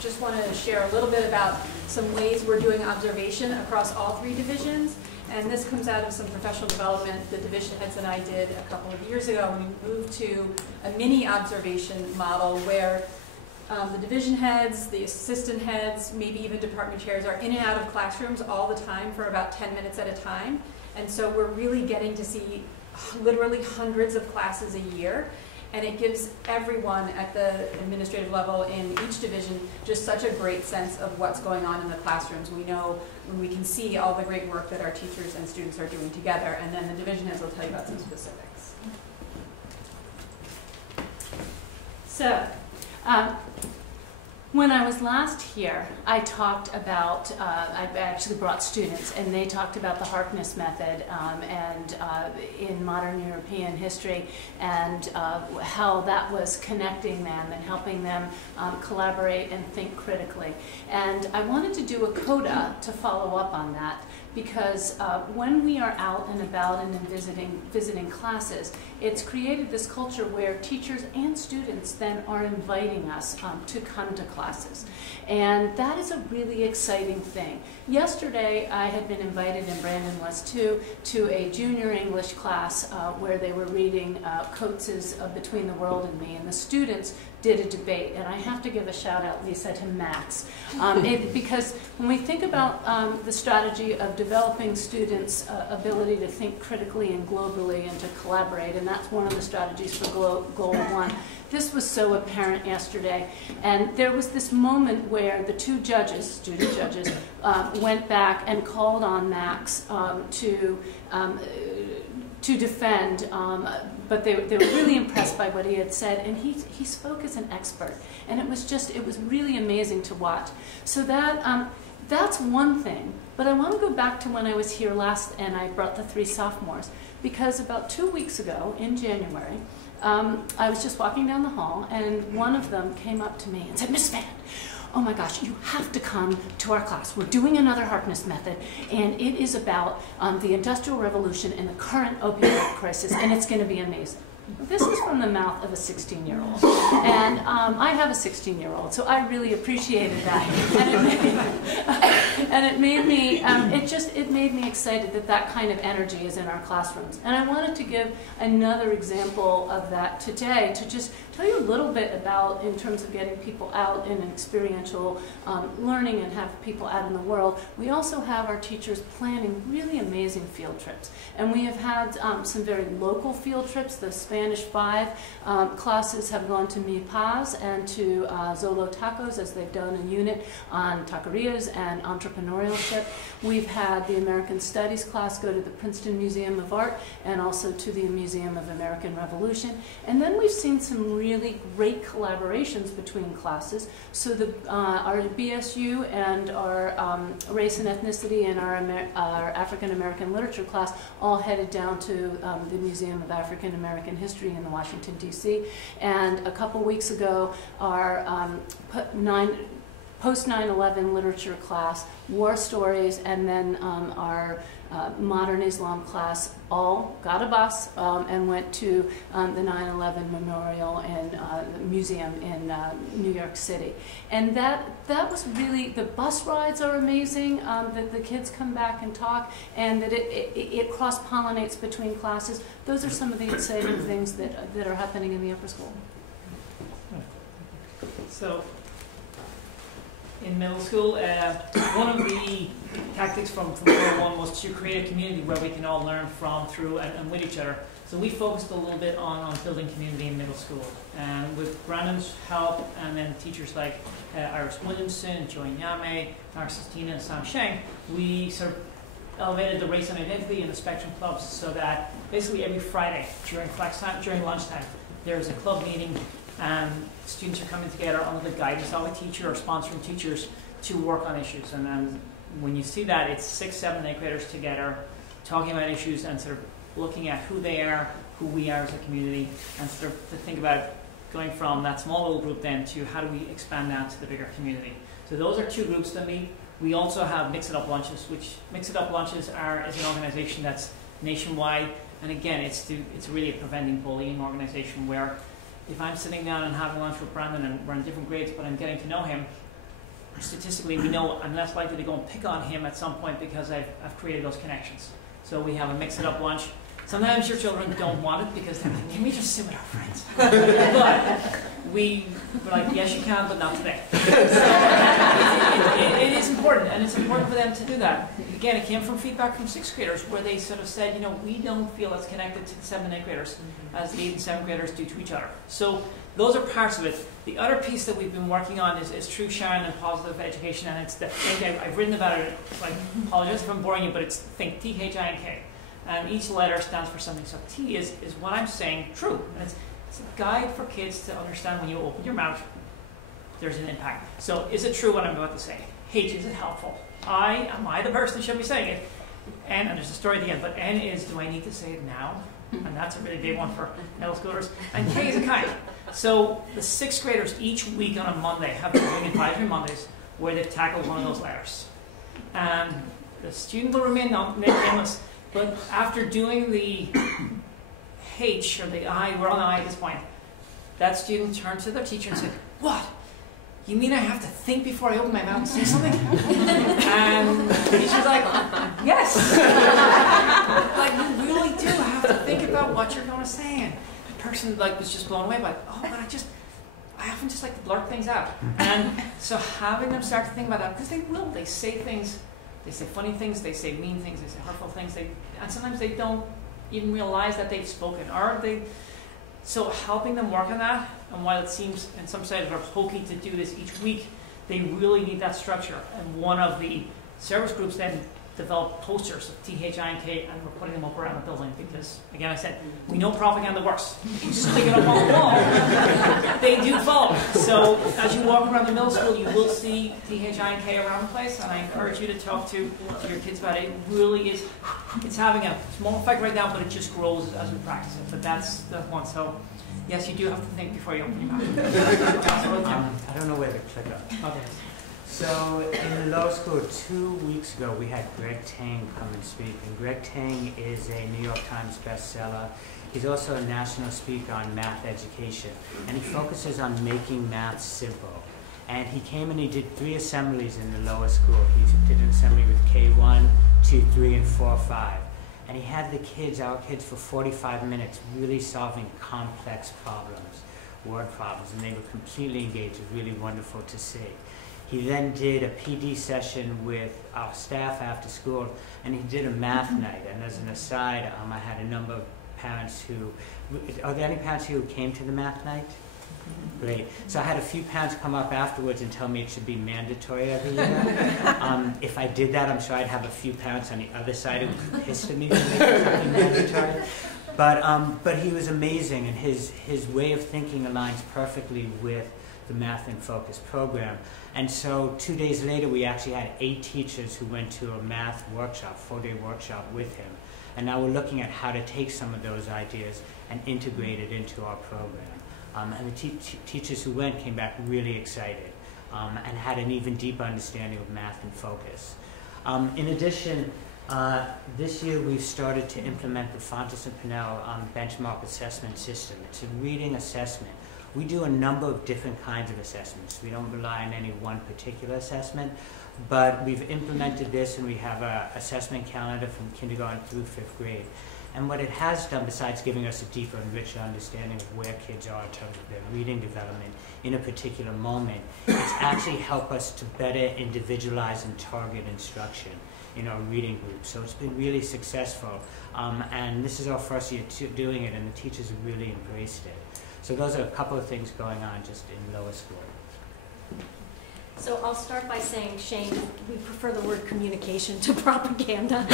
just want to share a little bit about some ways we're doing observation across all 3 divisions. And this comes out of some professional development the division heads and I did a couple of years ago. We moved to a mini observation model where the division heads, the assistant heads, maybe even department chairs are in and out of classrooms all the time for about 10 minutes at a time. And so we're really getting to see literally hundreds of classes a year. And it gives everyone at the administrative level in each division just such a great sense of what's going on in the classrooms. We know when we can see all the great work that our teachers and students are doing together, and then the division heads will tell you about some specifics. So, when I was last here, I talked about, I actually brought students, and they talked about the Harkness method and in modern European history, and how that was connecting them and helping them collaborate and think critically. And I wanted to do a coda to follow up on that, because when we are out and about and visiting classes, it's created this culture where teachers and students then are inviting us to come to classes. And that is a really exciting thing. Yesterday, I had been invited, and Brandon was too, to a junior English class where they were reading Coates's Between the World and Me, and the students did a debate, and I have to give a shout out, Lisa, to Max, because when we think about the strategy of developing students' ability to think critically and globally and to collaborate, and that's one of the strategies for Goal 1. This was so apparent yesterday, and there was this moment where the 2 judges, student judges, went back and called on Max to defend, but they were really impressed by what he had said, and he spoke as an expert, and it was really amazing to watch. So that's one thing, but I want to go back to when I was here last and I brought the 3 sophomores, because about 2 weeks ago in January, I was just walking down the hall, and one of them came up to me and said, "Miss Van, oh my gosh, you have to come to our class. We're doing another Harkness method, and it is about the Industrial Revolution and the current opioid crisis, and it's going to be amazing." This is from the mouth of a 16-year-old, and I have a 16-year-old, so I really appreciated that, and it made me excited that kind of energy is in our classrooms. And I wanted to give another example of that today, to just tell you a little bit about, in terms of getting people out in experiential learning and have people out in the world. We also have our teachers planning really amazing field trips, and we have had some very local field trips. The Spanish 5 classes have gone to Mi Paz and to Zolo Tacos, as they've done a unit on taquerias and entrepreneurship. We've had the American Studies class go to the Princeton Museum of Art and also to the Museum of American Revolution. And then we've seen some really great collaborations between classes. So our BSU and our race and ethnicity and our African American literature class all headed down to the Museum of African American History in Washington, D.C. And a couple weeks ago, our post 9/11 literature class, war stories, and then our modern Islam class all got a bus and went to the 9/11 Memorial and Museum in New York City. And that was really, the bus rides are amazing, that the kids come back and talk, and that it cross-pollinates between classes. Those are some of the exciting things that are happening in the upper school. So, in middle school. One of the tactics from 101 was to create a community where we can all learn from, through, and with each other. So we focused a little bit on building community in middle school. And with Brandon's help, and then teachers like Iris Williamson, Joy Nyame, Narcistina, and Sam Sheng, we sort of elevated the race and identity in the Spectrum clubs so that basically every Friday during flex time, during lunchtime, there's a club meeting and students are coming together under the guidance of a teacher or sponsoring teachers to work on issues. And then when you see that, it's 6th, 7th, 8th graders together talking about issues and sort of looking at who they are, who we are as a community, and sort of to think about going from that small little group then to how do we expand that to the bigger community. So those are two groups that meet. We also have Mix It Up Lunches, which Mix It Up Lunches is an organization that's nationwide. And again, it's really a preventing bullying organization where if I'm sitting down and having lunch with Brandon and we're in different grades, but I'm getting to know him, statistically we know I'm less likely to go and pick on him at some point because I've created those connections. So we have a Mix It Up Lunch. Sometimes your children don't want it because they're like, can we just sit with our friends? But we're like, yes you can, but not today. So it is important, and it's important for them to do that. Again, it came from feedback from 6th graders where they sort of said, we don't feel as connected to the 7th and 8th graders as the 8th and 7th graders do to each other. So those are parts of it. The other piece that we've been working on is true sharing and positive education, and it's the think. I've written about it. I apologize if I'm boring you, but it's think, T-H-I-N-K. And each letter stands for something. So T is what I'm saying, true. And it's a guide for kids to understand when you open your mouth, there's an impact. So is it true what I'm about to say? H, is it helpful? Am I the person who should be saying it? N, and there's a story at the end, but N is, do I need to say it now? And that's a really big one for middle schoolers. And K is a kind. So the 6th graders each week on a Monday have been doing Advisory Mondays where they've tackled one of those letters. And the student will remain nameless, but after doing the H or the I, we're on the I at this point, that student turned to their teacher and said, what? You mean I have to think before I open my mouth and say something? And the teacher's like, yes. Like, you really do have to think about what you're going to say. And the person was just blown away by, oh, but I often just like to blurt things out. And so having them start to think about that, because they will, they say things, they say funny things, they say mean things, they say hurtful things, and sometimes they don't even realize that they've spoken, so helping them work on that, and while it seems in some sides are hokey to do this each week, they really need that structure. And one of the service groups then developed posters of T-H-I-N-K, and we're putting them up around the building because, again, I said, we know propaganda works. You stick it up on the wall. They do follow. So as you walk around the middle school, you will see T-H-I-N-K around the place, and I encourage you to talk to your kids about it. It really is, it's having a small effect right now, but it just grows as we practice it. But that's the one. So yes, you do have to think before you open your mouth. I don't know where to click on. Okay. So in the lower school 2 weeks ago, we had Greg Tang come and speak. And Greg Tang is a New York Times bestseller. He's also a national speaker on math education. And he focuses on making math simple. And he came and he did 3 assemblies in the lower school. He did an assembly with K1, 2, 3, and 4, 5. And he had the kids, our kids, for 45 minutes really solving complex problems, word problems. And they were completely engaged. It was really wonderful to see. He then did a PD session with our staff after school, and he did a math night. And as an aside, I had a number of parents who, are there any parents who came to the math night? Great. So I had a few parents come up afterwards and tell me it should be mandatory every year. If I did that, I'm sure I'd have a few parents on the other side who would be pissed at me for making something mandatory. But he was amazing, and his way of thinking aligns perfectly with the Math in Focus program. And so 2 days later, we actually had 8 teachers who went to a math workshop, 4-day workshop with him. And now we're looking at how to take some of those ideas and integrate it into our program. And the teachers who went came back really excited and had an even deeper understanding of Math in Focus. In addition, this year we've started to implement the Fontes and Pinnell benchmark assessment system. It's a reading assessment. We do a number of different kinds of assessments. We don't rely on any one particular assessment, but we've implemented this, and we have an assessment calendar from kindergarten through 5th grade. And what it has done, besides giving us a deeper and richer understanding of where kids are in terms of their reading development in a particular moment, it's actually helped us to better individualize and target instruction in our reading group. So it's been really successful. And this is our first year doing it, and the teachers have really embraced it. So those are a couple of things going on just in lower school. So I'll start by saying, Shane, we prefer the word communication to propaganda.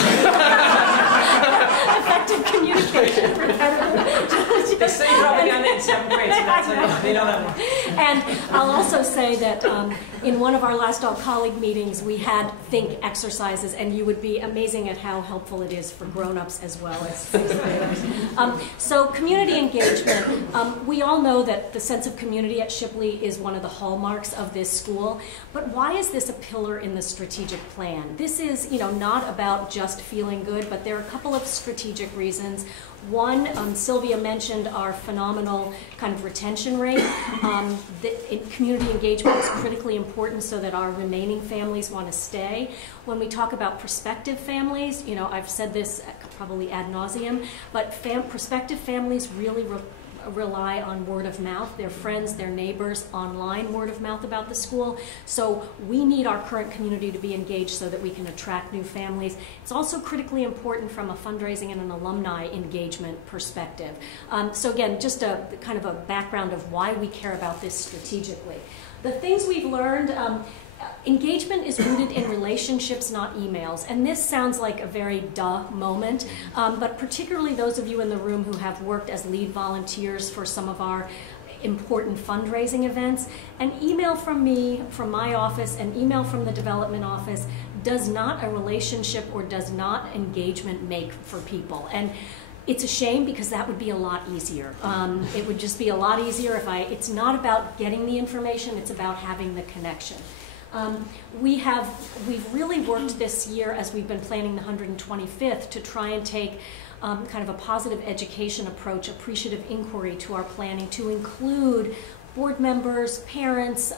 Effective communication, repetitive. They say propaganda in 7th grade, so that's it. They know that one. And I'll also say that in one of our last all-colleague meetings, we had think exercises, and you would be amazing at how helpful it is for grown-ups as well as 6th graders. So community engagement, we all know that the sense of community at Shipley is one of the hallmarks of this school. But why is this a pillar in the strategic plan? This is, not about just feeling good, but there are a couple of strategic reasons. One, Sylvia mentioned our phenomenal kind of retention rate. Community engagement is critically important so that our remaining families want to stay. When we talk about prospective families, I've said this probably ad nauseum, but prospective families really rely on word of mouth, their friends, their neighbors, online word of mouth about the school. So we need our current community to be engaged so that we can attract new families. It's also critically important from a fundraising and an alumni engagement perspective. So again, just a kind of a background of why we care about this strategically. The things we've learned, engagement is rooted in relationships, not emails. And this sounds like a very duh moment, but particularly those of you in the room who have worked as lead volunteers for some of our important fundraising events, an email from me, from my office, an email from the development office does not a relationship or does not engagement make for people. And it's a shame because that would be a lot easier. It would just be a lot easier if it's not about getting the information, it's about having the connection. We've really worked this year as we've been planning the 125th to try and take kind of a positive education approach, appreciative inquiry to our planning to include board members, parents,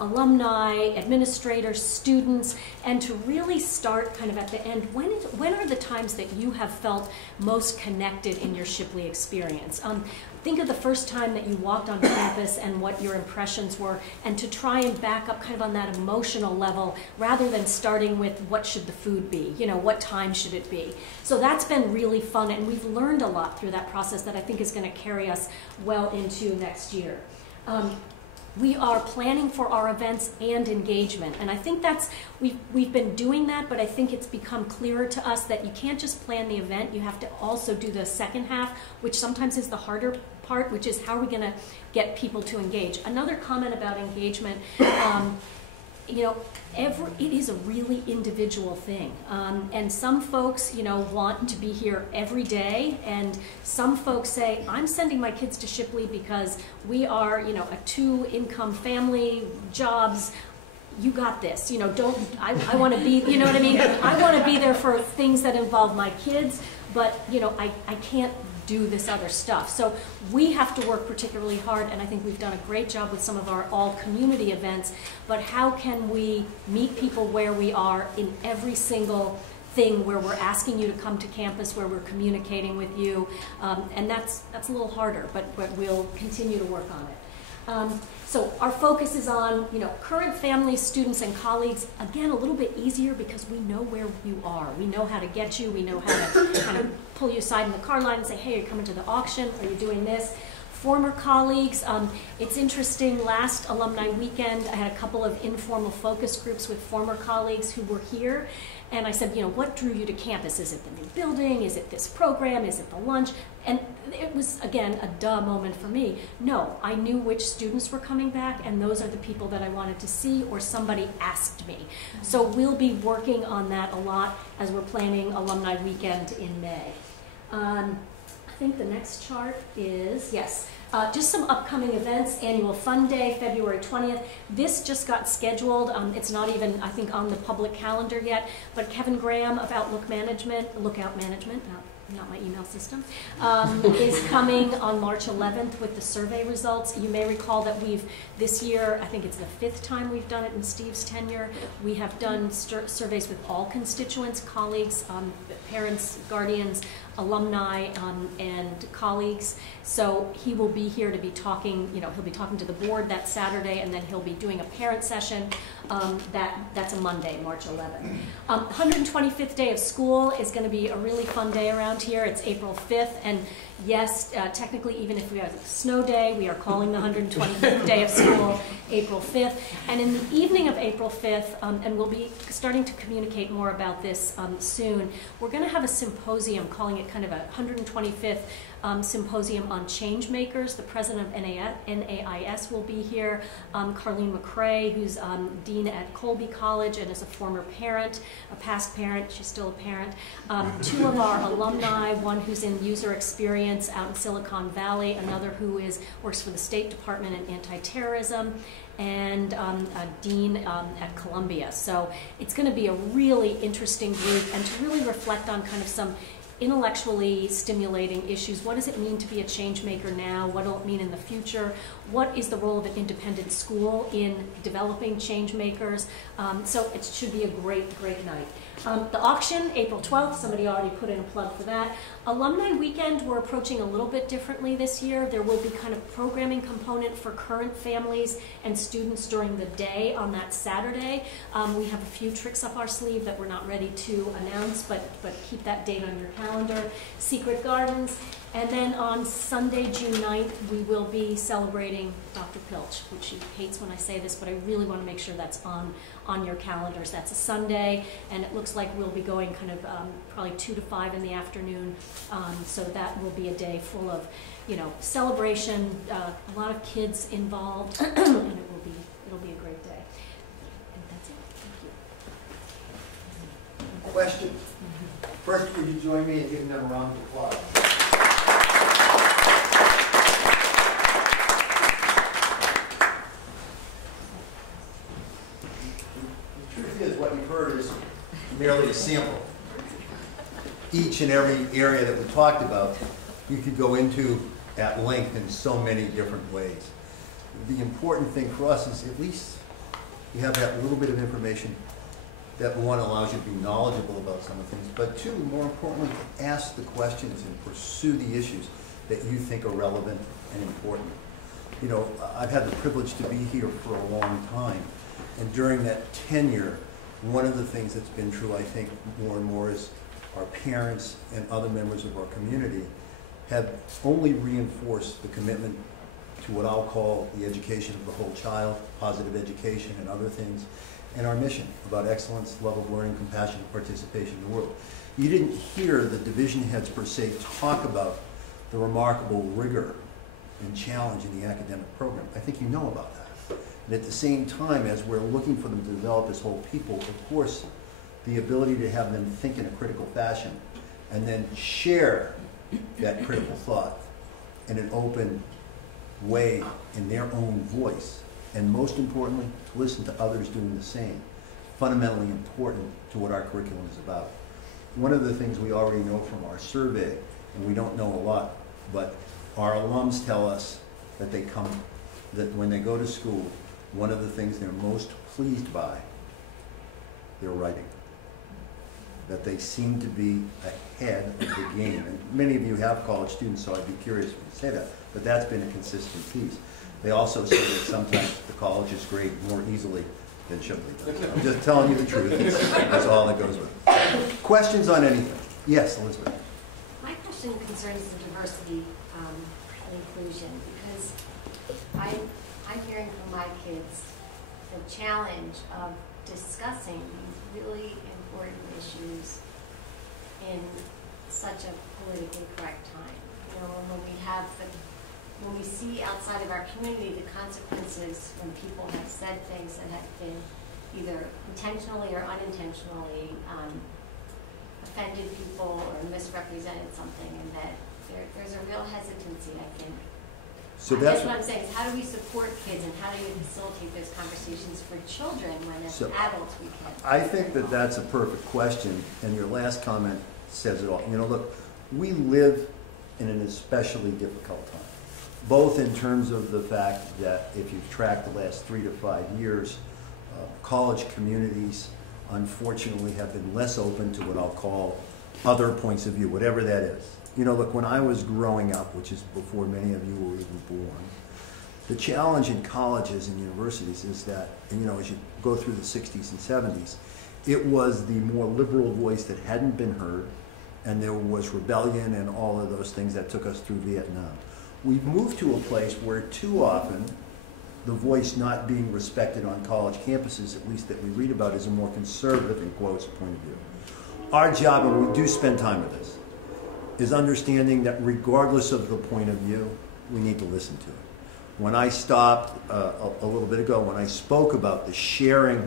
alumni, administrators, students, and to really start kind of at the end, when are the times that you have felt most connected in your Shipley experience? Think of the first time that you walked on campus and what your impressions were, and to try and back up kind of on that emotional level rather than starting with what should the food be, what time should it be. So that's been really fun, and we've learned a lot through that process that I think is going to carry us well into next year. We are planning for our events and engagement, and I think we've been doing that, but I think it's become clearer to us that you can't just plan the event, you have to also do the second half, which sometimes is the harder part, which is how are we going to get people to engage. Another comment about engagement, it is a really individual thing, and some folks, want to be here every day, and some folks say, I'm sending my kids to Shipley because we are, a 2-income family, jobs. You got this, I want to be, you know what I mean? I want to be there for things that involve my kids, but, I can't do this other stuff. So we have to work particularly hard, and I think we've done a great job with some of our all-community events, but how can we meet people where we are in every single thing where we're asking you to come to campus, where we're communicating with you, and that's a little harder, but we'll continue to work on it. So our focus is on, current families, students, and colleagues. Again, a little bit easier because we know where you are. We know how to get you. We know how to kind of pull you aside in the car line and say, hey, you're coming to the auction. Are you doing this? Former colleagues, it's interesting, last alumni weekend, I had a couple of informal focus groups with former colleagues who were here. And I said, what drew you to campus? Is it the new building? Is it this program? Is it the lunch? And it was, again, a duh moment for me. No, I knew which students were coming back, and those are the people that I wanted to see, or somebody asked me. So we'll be working on that a lot as we're planning alumni weekend in May. I think the next chart is, yes. Just some upcoming events. Annual Fun Day, February 20th. This just got scheduled. It's not even, I think, on the public calendar yet, but Kevin Graham of Lookout Management, not my email system, is coming on March 11th with the survey results. You may recall that this year, I think it's the 5th time we've done it in Steve's tenure, we have done surveys with all constituents, colleagues, parents, guardians, alumni and colleagues. So he will be here to be talking, he'll be talking to the board that Saturday, and then he'll be doing a parent session. That's a Monday, March 11th. 125th day of school is going to be a really fun day around here. It's April 5th, and yes, technically, even if we have a snow day, we are calling the 125th day of school April 5th. And in the evening of April 5th, and we'll be starting to communicate more about this soon, we're going to have a symposium, calling it kind of a 125th symposium on change makers. The president of NAIS will be here. Carlene McCrae, who's dean at Colby College and is a former parent, a past parent, she's still a parent. Two of our alumni, one who's in user experience out in Silicon Valley, another who works for the State Department in anti-terrorism, and a dean at Columbia. So it's going to be a really interesting group, and to really reflect on kind of some intellectually stimulating issues. What does it mean to be a change maker now? What will it mean in the future? What is the role of an independent school in developing change makers? So it should be a great, great night. The auction, April 12th, somebody already put in a plug for that. Alumni weekend, we're approaching a little bit differently this year. There will be kind of programming component for current families and students during the day on that Saturday. We have a few tricks up our sleeve that we're not ready to announce, but keep that date on your calendar. Secret Gardens. And then on Sunday, June 9th, we will be celebrating Dr. Piltch, which she hates when I say this, but I really want to make sure that's on your calendars. That's a Sunday, and it looks like we'll be going kind of probably 2 to 5 in the afternoon. So that will be a day full of, celebration, a lot of kids involved, and it'll be a great day. And that's it. Thank you. Question. First, would you join me in giving them a round of applause? The truth is, what you've heard is merely a sample. Each and every area that we talked about, you could go into at length in so many different ways. The important thing for us is at least you have that little bit of information that, one, allows you to be knowledgeable about some of the things, but two, more importantly, to ask the questions and pursue the issues that you think are relevant and important. I've had the privilege to be here for a long time, and during that tenure, one of the things that's been true, I think, more and more is our parents and other members of our community have only reinforced the commitment to what I'll call the education of the whole child, positive education and other things, and our mission about excellence, love of learning, compassion, and participation in the world. You didn't hear the division heads per se talk about the remarkable rigor and challenge in the academic program. I think you know about that. And at the same time, as we're looking for them to develop as whole people, of course, the ability to have them think in a critical fashion and then share that critical thought in an open way in their own voice, and most importantly, to listen to others doing the same, fundamentally important to what our curriculum is about. One of the things we already know from our survey, and we don't know a lot, but our alums tell us that that when they go to school, one of the things they're most pleased by, their writing. That they seem to be ahead of the game. And many of you have college students, so I'd be curious when you say that, but that's been a consistent piece. They also say that sometimes the colleges grade more easily than Shipley does. I'm just telling you the truth. That's all that goes with it. Questions on anything? Yes, Elizabeth. My question concerns the diversity and inclusion, because I'm hearing from my kids the challenge of discussing these really important issues in such a politically correct time. When we see outside of our community the consequences when people have said things that have been either intentionally or unintentionally offended people or misrepresented something, and that there's a real hesitancy, I think. So that's what I'm saying, is how do we support kids and how do we facilitate those conversations for children when as adults we can't? I think that that's a perfect question, and your last comment says it all. Look, we live in an especially difficult time, both in terms of the fact that if you've tracked the last 3 to 5 years, college communities unfortunately have been less open to what I'll call other points of view, whatever that is. You know, look, when I was growing up, which is before many of you were even born, the challenge in colleges and universities is that, and you know, as you go through the 60s and 70s, it was the more liberal voice that hadn't been heard, and there was rebellion and all of those things that took us through Vietnam. We've moved to a place where too often the voice not being respected on college campuses, at least that we read about, is a more conservative, in quotes, point of view. Our job, and we do spend time with this, is understanding that regardless of the point of view, we need to listen to it. When I stopped a little bit ago, when I spoke about the sharing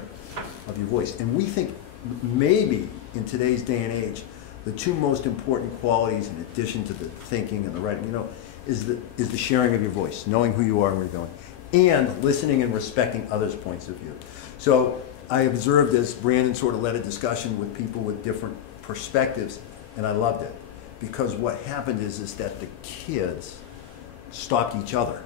of your voice, and we think maybe in today's day and age, the two most important qualities in addition to the thinking and the writing, you know, is the sharing of your voice, knowing who you are and where you're going, and listening and respecting others' points of view. So I observed as Brandon sort of led a discussion with people with different perspectives, and I loved it. Because what happened is that the kids stopped each other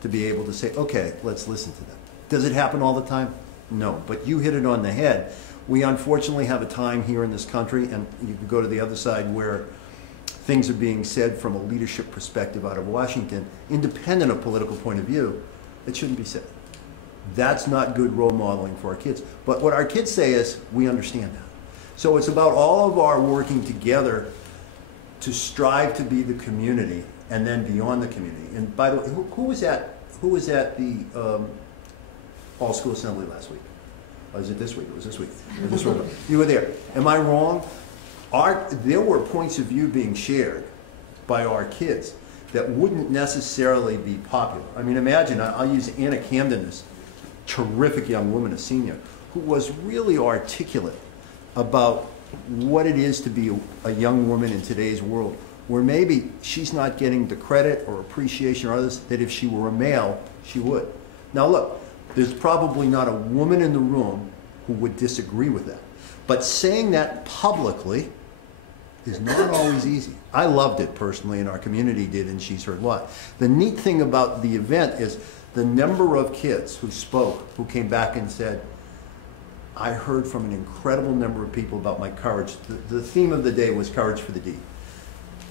to be able to say, okay, let's listen to them. Does it happen all the time? No, but you hit it on the head. We unfortunately have a time here in this country, and you can go to the other side, where things are being said from a leadership perspective out of Washington, independent of political point of view, it shouldn't be said. That's not good role modeling for our kids. But what our kids say is, we understand that. So it's about all of our working together to strive to be the community and then beyond the community. And by the way, who was at the all school assembly last week? Or is it this week? It was this week. You were there. Am I wrong? There were points of view being shared by our kids that wouldn't necessarily be popular. I mean, imagine, I'll use Anna Camden, this terrific young woman, a senior, who was really articulate about what it is to be a young woman in today's world, where maybe she's not getting the credit or appreciation or others that if she were a male, she would. Now look, there's probably not a woman in the room who would disagree with that. But saying that publicly is not always easy. I loved it personally, and our community did, and she's heard a lot. The neat thing about the event is the number of kids who spoke, who came back and said, I heard from an incredible number of people about my courage. The theme of the day was courage for the D,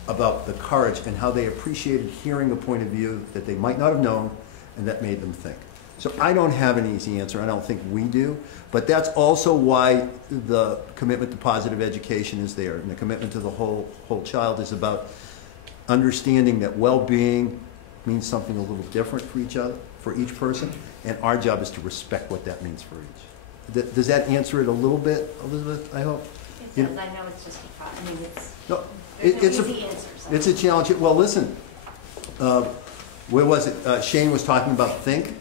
about the courage and how they appreciated hearing a point of view that they might not have known and that made them think. So I don't have an easy answer. I don't think we do. But that's also why the commitment to positive education is there, and the commitment to the whole child is about understanding that well-being means something a little different for each other, for each person, and our job is to respect what that means for each. Does that answer it a little bit, Elizabeth, I hope? It does. I know it's just a problem. I mean, It's easy answer. So. It's a challenge. Well, listen, where was it? Shane was talking about think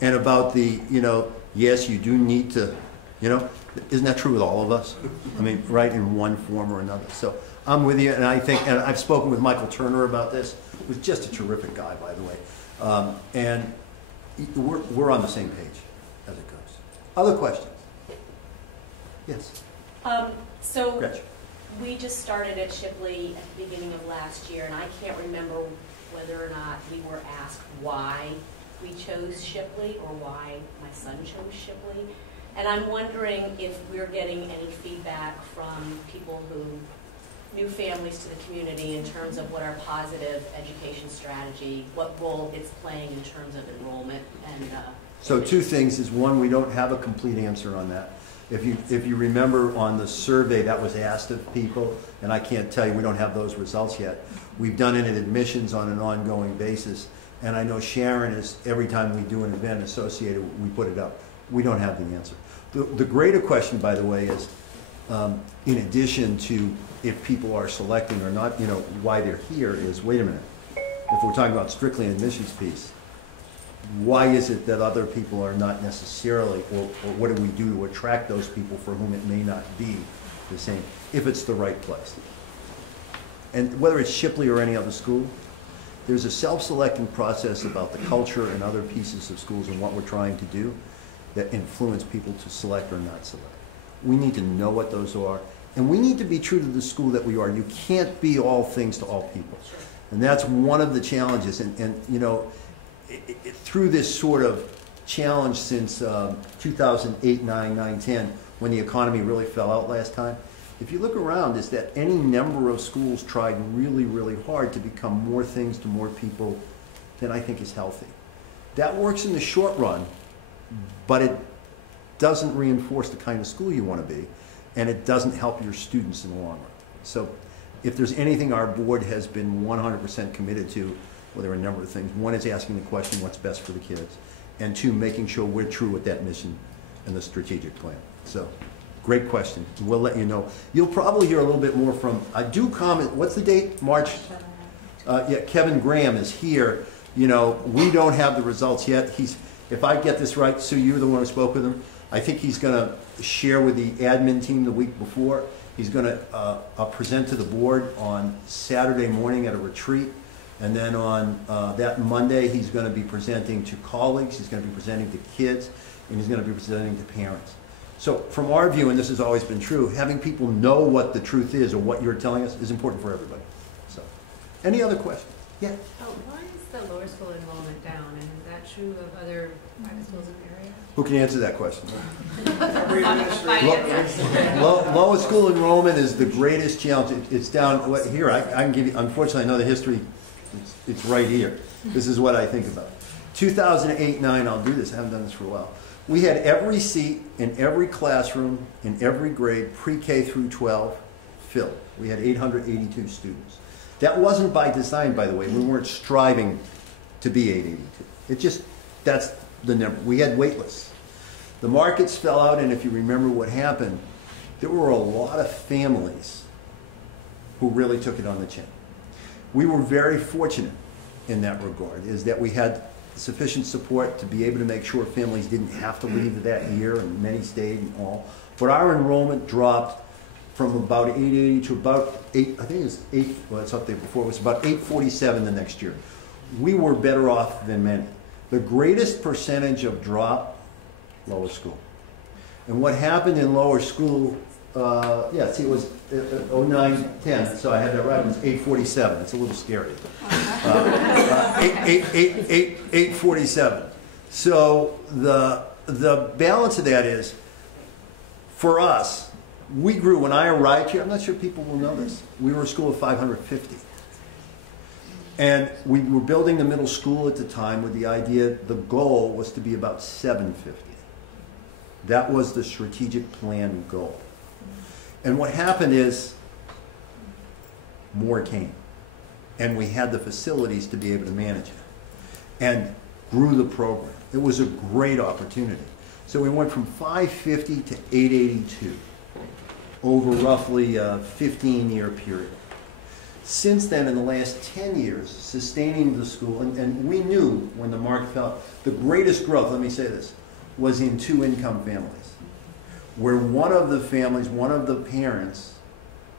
and about the, you know, yes, you do need to, you know, isn't that true with all of us? I mean, right, in one form or another. So I'm with you, and I think, and I've spoken with Michael Turner about this, who's just a terrific guy, by the way. And we're on the same page as it goes. Other questions? Yes. So Gretchen. we just started at Shipley at the beginning of last year, and I can't remember whether or not we were asked why we chose Shipley or why my son chose Shipley. And I'm wondering if we're getting any feedback from people who, new families to the community, in terms of what our positive education strategy, what role it's playing in terms of enrollment. And so two things is, one, we don't have a complete answer on that. If you remember on the survey that was asked of people, and I can't tell you, we don't have those results yet. We've done it in admissions on an ongoing basis, and I know Sharon is, every time we do an event associated, we put it up. We don't have the answer. The greater question, by the way, is in addition to if people are selecting or not, you know, why they're here, is, wait a minute, if we're talking about strictly an admissions piece, why is it that other people are not necessarily, or what do we do to attract those people for whom it may not be the same, if it's the right place? And whether it's Shipley or any other school, there's a self-selecting process about the culture and other pieces of schools and what we're trying to do that influence people to select or not select. We need to know what those are, and we need to be true to the school that we are. You can't be all things to all people. And that's one of the challenges. And you know, through this sort of challenge since 2008, 9, 10, when the economy really fell out last time, if you look around, is that any number of schools tried really, really hard to become more things to more people than I think is healthy. That works in the short run, but it doesn't reinforce the kind of school you want to be, and it doesn't help your students in the long run. So if there's anything our board has been 100% committed to, well, there are a number of things. One is asking the question, what's best for the kids? And two, making sure we're true with that mission and the strategic plan. So, great question. We'll let you know. You'll probably hear a little bit more from, I do comment, what's the date? March? Yeah, Kevin Graham is here. You know, we don't have the results yet. If I get this right, Sue, you're the one who spoke with him. I think he's going to share with the admin team the week before. He's going to present to the board on Saturday morning at a retreat. And then on that Monday, he's going to be presenting to colleagues, he's going to be presenting to kids, and he's going to be presenting to parents. So from our view, and this has always been true, having people know what the truth is or what you're telling us is important for everybody. So, any other questions? Yeah? Oh, why is the lower school enrollment down? And is that true of other private schools in the area? Who can answer that question? Lowest school enrollment is the greatest challenge. It's down, here, I can give you, unfortunately, I know the history. It's right here. This is what I think about. 2008-9, I'll do this. I haven't done this for a while. We had every seat in every classroom, in every grade, pre-K through 12, filled. We had 882 students. That wasn't by design, by the way. We weren't striving to be 882. It just, that's the number. We had wait lists. The markets fell out, and if you remember what happened, there were a lot of families who really took it on the chin. We were very fortunate in that regard, is that we had sufficient support to be able to make sure families didn't have to leave that year, and many stayed and all. But our enrollment dropped from about 880 to about 8, I think it was 8, well, it's up there before, it was about 847 the next year. We were better off than many. The greatest percentage of drop, lower school. And what happened in lower school, yeah, see, it was 09-10, so I had that right, it was 847. It's a little scary. 847. So the balance of that is, for us, we grew, when I arrived here, I'm not sure people will know this, we were a school of 550. And we were building the middle school at the time with the idea, the goal was to be about 750. That was the strategic plan goal. And what happened is, more came. And we had the facilities to be able to manage it. And grew the program. It was a great opportunity. So we went from 550 to 882 over roughly a 15-year period. Since then, in the last 10 years, sustaining the school, and we knew when the market fell, the greatest growth, let me say this, was in two-income families, where one of the families, one of the parents,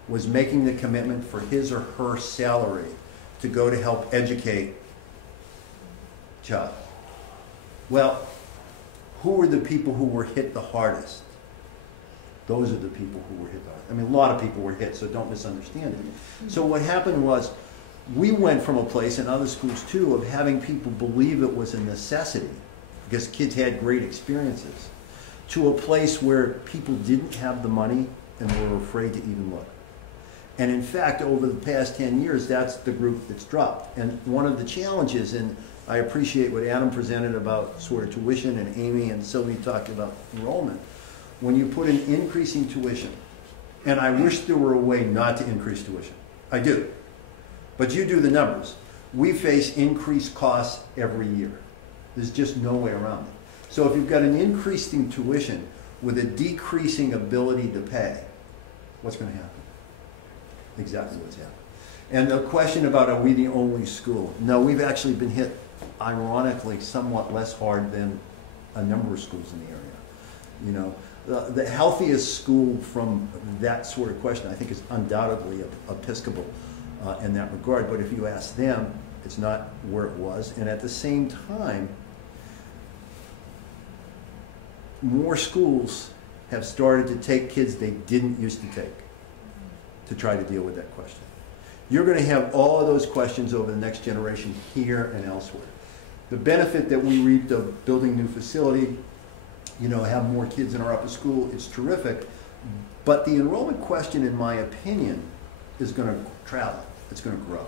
was making the commitment for his or her salary to go to help educate child. Well, who were the people who were hit the hardest? Those are the people who were hit the hardest. I mean, a lot of people were hit, so don't misunderstand it. So what happened was, we went from a place, and other schools too, of having people believe it was a necessity, because kids had great experiences, to a place where people didn't have the money and were afraid to even look. And in fact, over the past 10 years, that's the group that's dropped. And one of the challenges, and I appreciate what Adam presented about sort of tuition, and Amy and Sylvie talked about enrollment. When you put an increasing tuition, and I wish there were a way not to increase tuition. I do. But you do the numbers. We face increased costs every year. There's just no way around it. So if you've got an increasing tuition with a decreasing ability to pay, what's going to happen? Exactly what's happened. And the question about, are we the only school? No, we've actually been hit, ironically, somewhat less hard than a number of schools in the area. You know, the healthiest school from that sort of question, I think, is undoubtedly Episcopal in that regard. But if you ask them, it's not where it was. And at the same time, more schools have started to take kids they didn't used to take to try to deal with that question. You're going to have all of those questions over the next generation here and elsewhere. The benefit that we reaped of building new facility, you know, have more kids in our upper school, it's terrific, But the enrollment question, in my opinion, is going to travel. It's going to grow.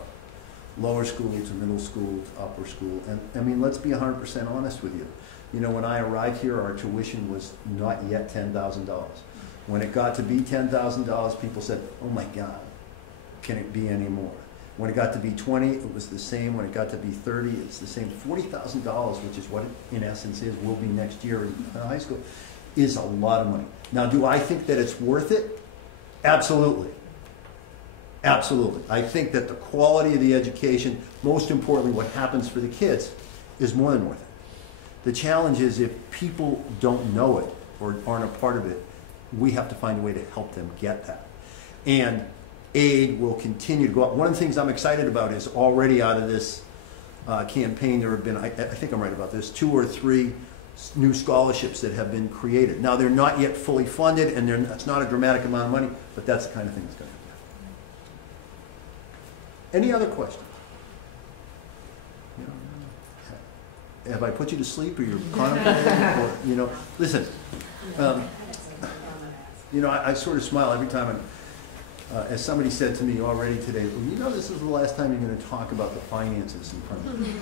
Lower school to middle school to upper school. And I mean, let's be 100% honest with you. You know, when I arrived here, our tuition was not yet $10,000. When it got to be $10,000, people said, oh my God, can it be any more? When it got to be 20, it was the same. When it got to be 30, it's the same. $40,000, which is what it in essence is, will be next year in high school, is a lot of money. Now, do I think that it's worth it? Absolutely. Absolutely. I think that the quality of the education, most importantly, what happens for the kids, is more than worth it. The challenge is if people don't know it or aren't a part of it, we have to find a way to help them get that. And aid will continue to go up. One of the things I'm excited about is already out of this campaign, there have been, I think I'm right about this, 2 or 3 new scholarships that have been created. Now, they're not yet fully funded, and it's not a dramatic amount of money, but that's the kind of thing that's going to happen. Any other questions? Have I put you to sleep, or you're contemplating? Or, you know, listen, you know, I sort of smile every time as somebody said to me already today, well, you know, this is the last time you're going to talk about the finances in front of me.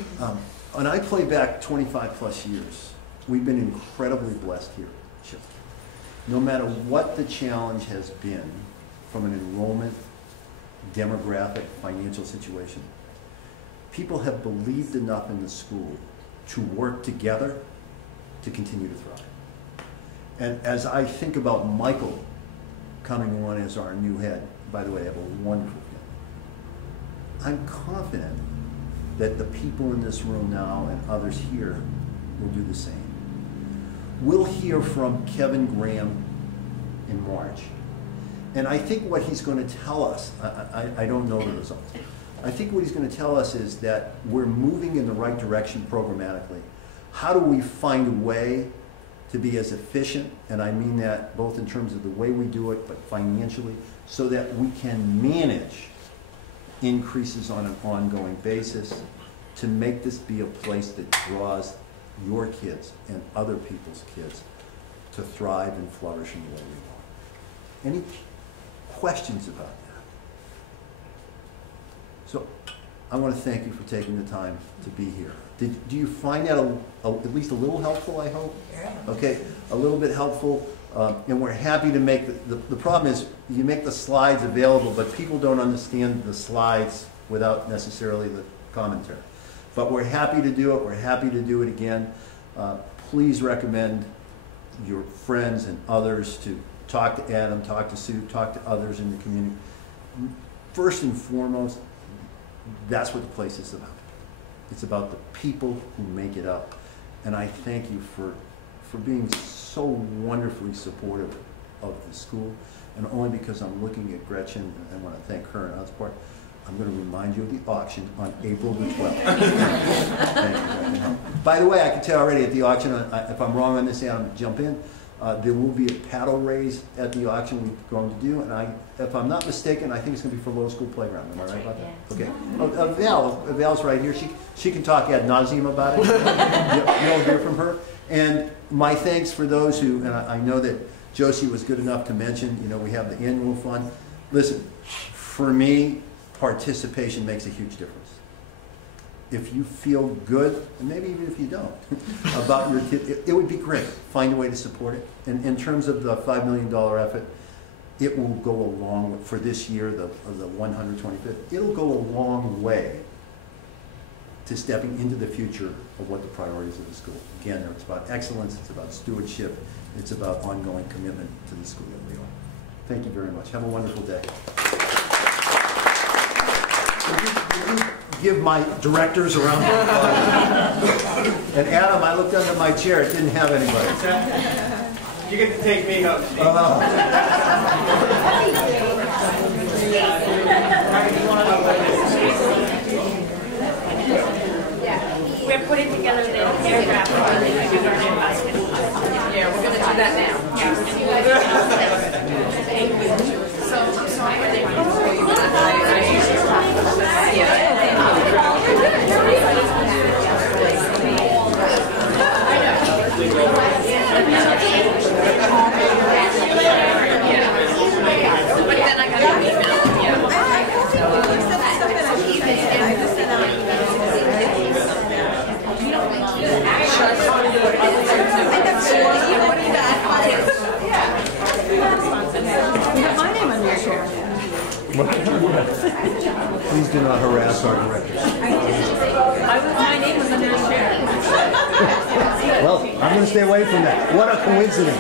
And I play back 25 plus years. We've been incredibly blessed here. No matter what the challenge has been from an enrollment, demographic, financial situation, people have believed enough in the school to work together to continue to thrive. And as I think about Michael coming on as our new head, by the way, I have a wonderful feeling. I'm confident that the people in this room now and others here will do the same. We'll hear from Kevin Graham in March. And I think what he's going to tell us, I don't know the results. I think what he's going to tell us is that we're moving in the right direction programmatically. How do we find a way to be as efficient, and I mean that both in terms of the way we do it, but financially, so that we can manage increases on an ongoing basis to make this be a place that draws your kids and other people's kids to thrive and flourish in the way we want. Any questions about that? So I want to thank you for taking the time to be here. Do you find that at least a little helpful, I hope? Yeah. Okay, a little bit helpful. And we're happy to make the problem is you make the slides available, but people don't understand the slides without necessarily the commentary. But we're happy to do it. We're happy to do it again. Please recommend your friends and others to talk to Adam, talk to Sue, talk to others in the community. First and foremost, that's what the place is about. It's about the people who make it up. And I thank you for being so wonderfully supportive of the school. And only because I'm looking at Gretchen, and I want to thank her and Odds Park, I'm going to remind you of the auction on April the 12th. Thank you. By the way, I can tell already at the auction, if I'm wrong on this, Adam, jump in. There will be a paddle raise at the auction we're going to do, and if I'm not mistaken, I think it's going to be for low school playground. Am I right about that? Okay. Val's right here. She can talk ad nauseum about it. You'll hear from her. And my thanks for those who, and I know that Josie was good enough to mention, you know, we have the annual fund. Listen, for me, participation makes a huge difference. If you feel good, and maybe even if you don't, about your kid, it would be great. Find a way to support it. And in terms of the $5 million effort, it will go a long, for this year, the 125th, it'll go a long way to stepping into the future of what the priorities of the school. Again, it's about excellence, it's about stewardship, it's about ongoing commitment to the school that we are. Thank you very much. Have a wonderful day. Will you give my directors around the And Adam, I looked under my chair, it didn't have anybody. You get to take me home. We're putting together the paragraph. Yeah, we're going to do that now. Thank you. So I'm sorry I didn't before you, but I usually talk about that. Yeah. Please do not harass our directors. My name was under his chair. Well, I'm going to stay away from that. What a coincidence.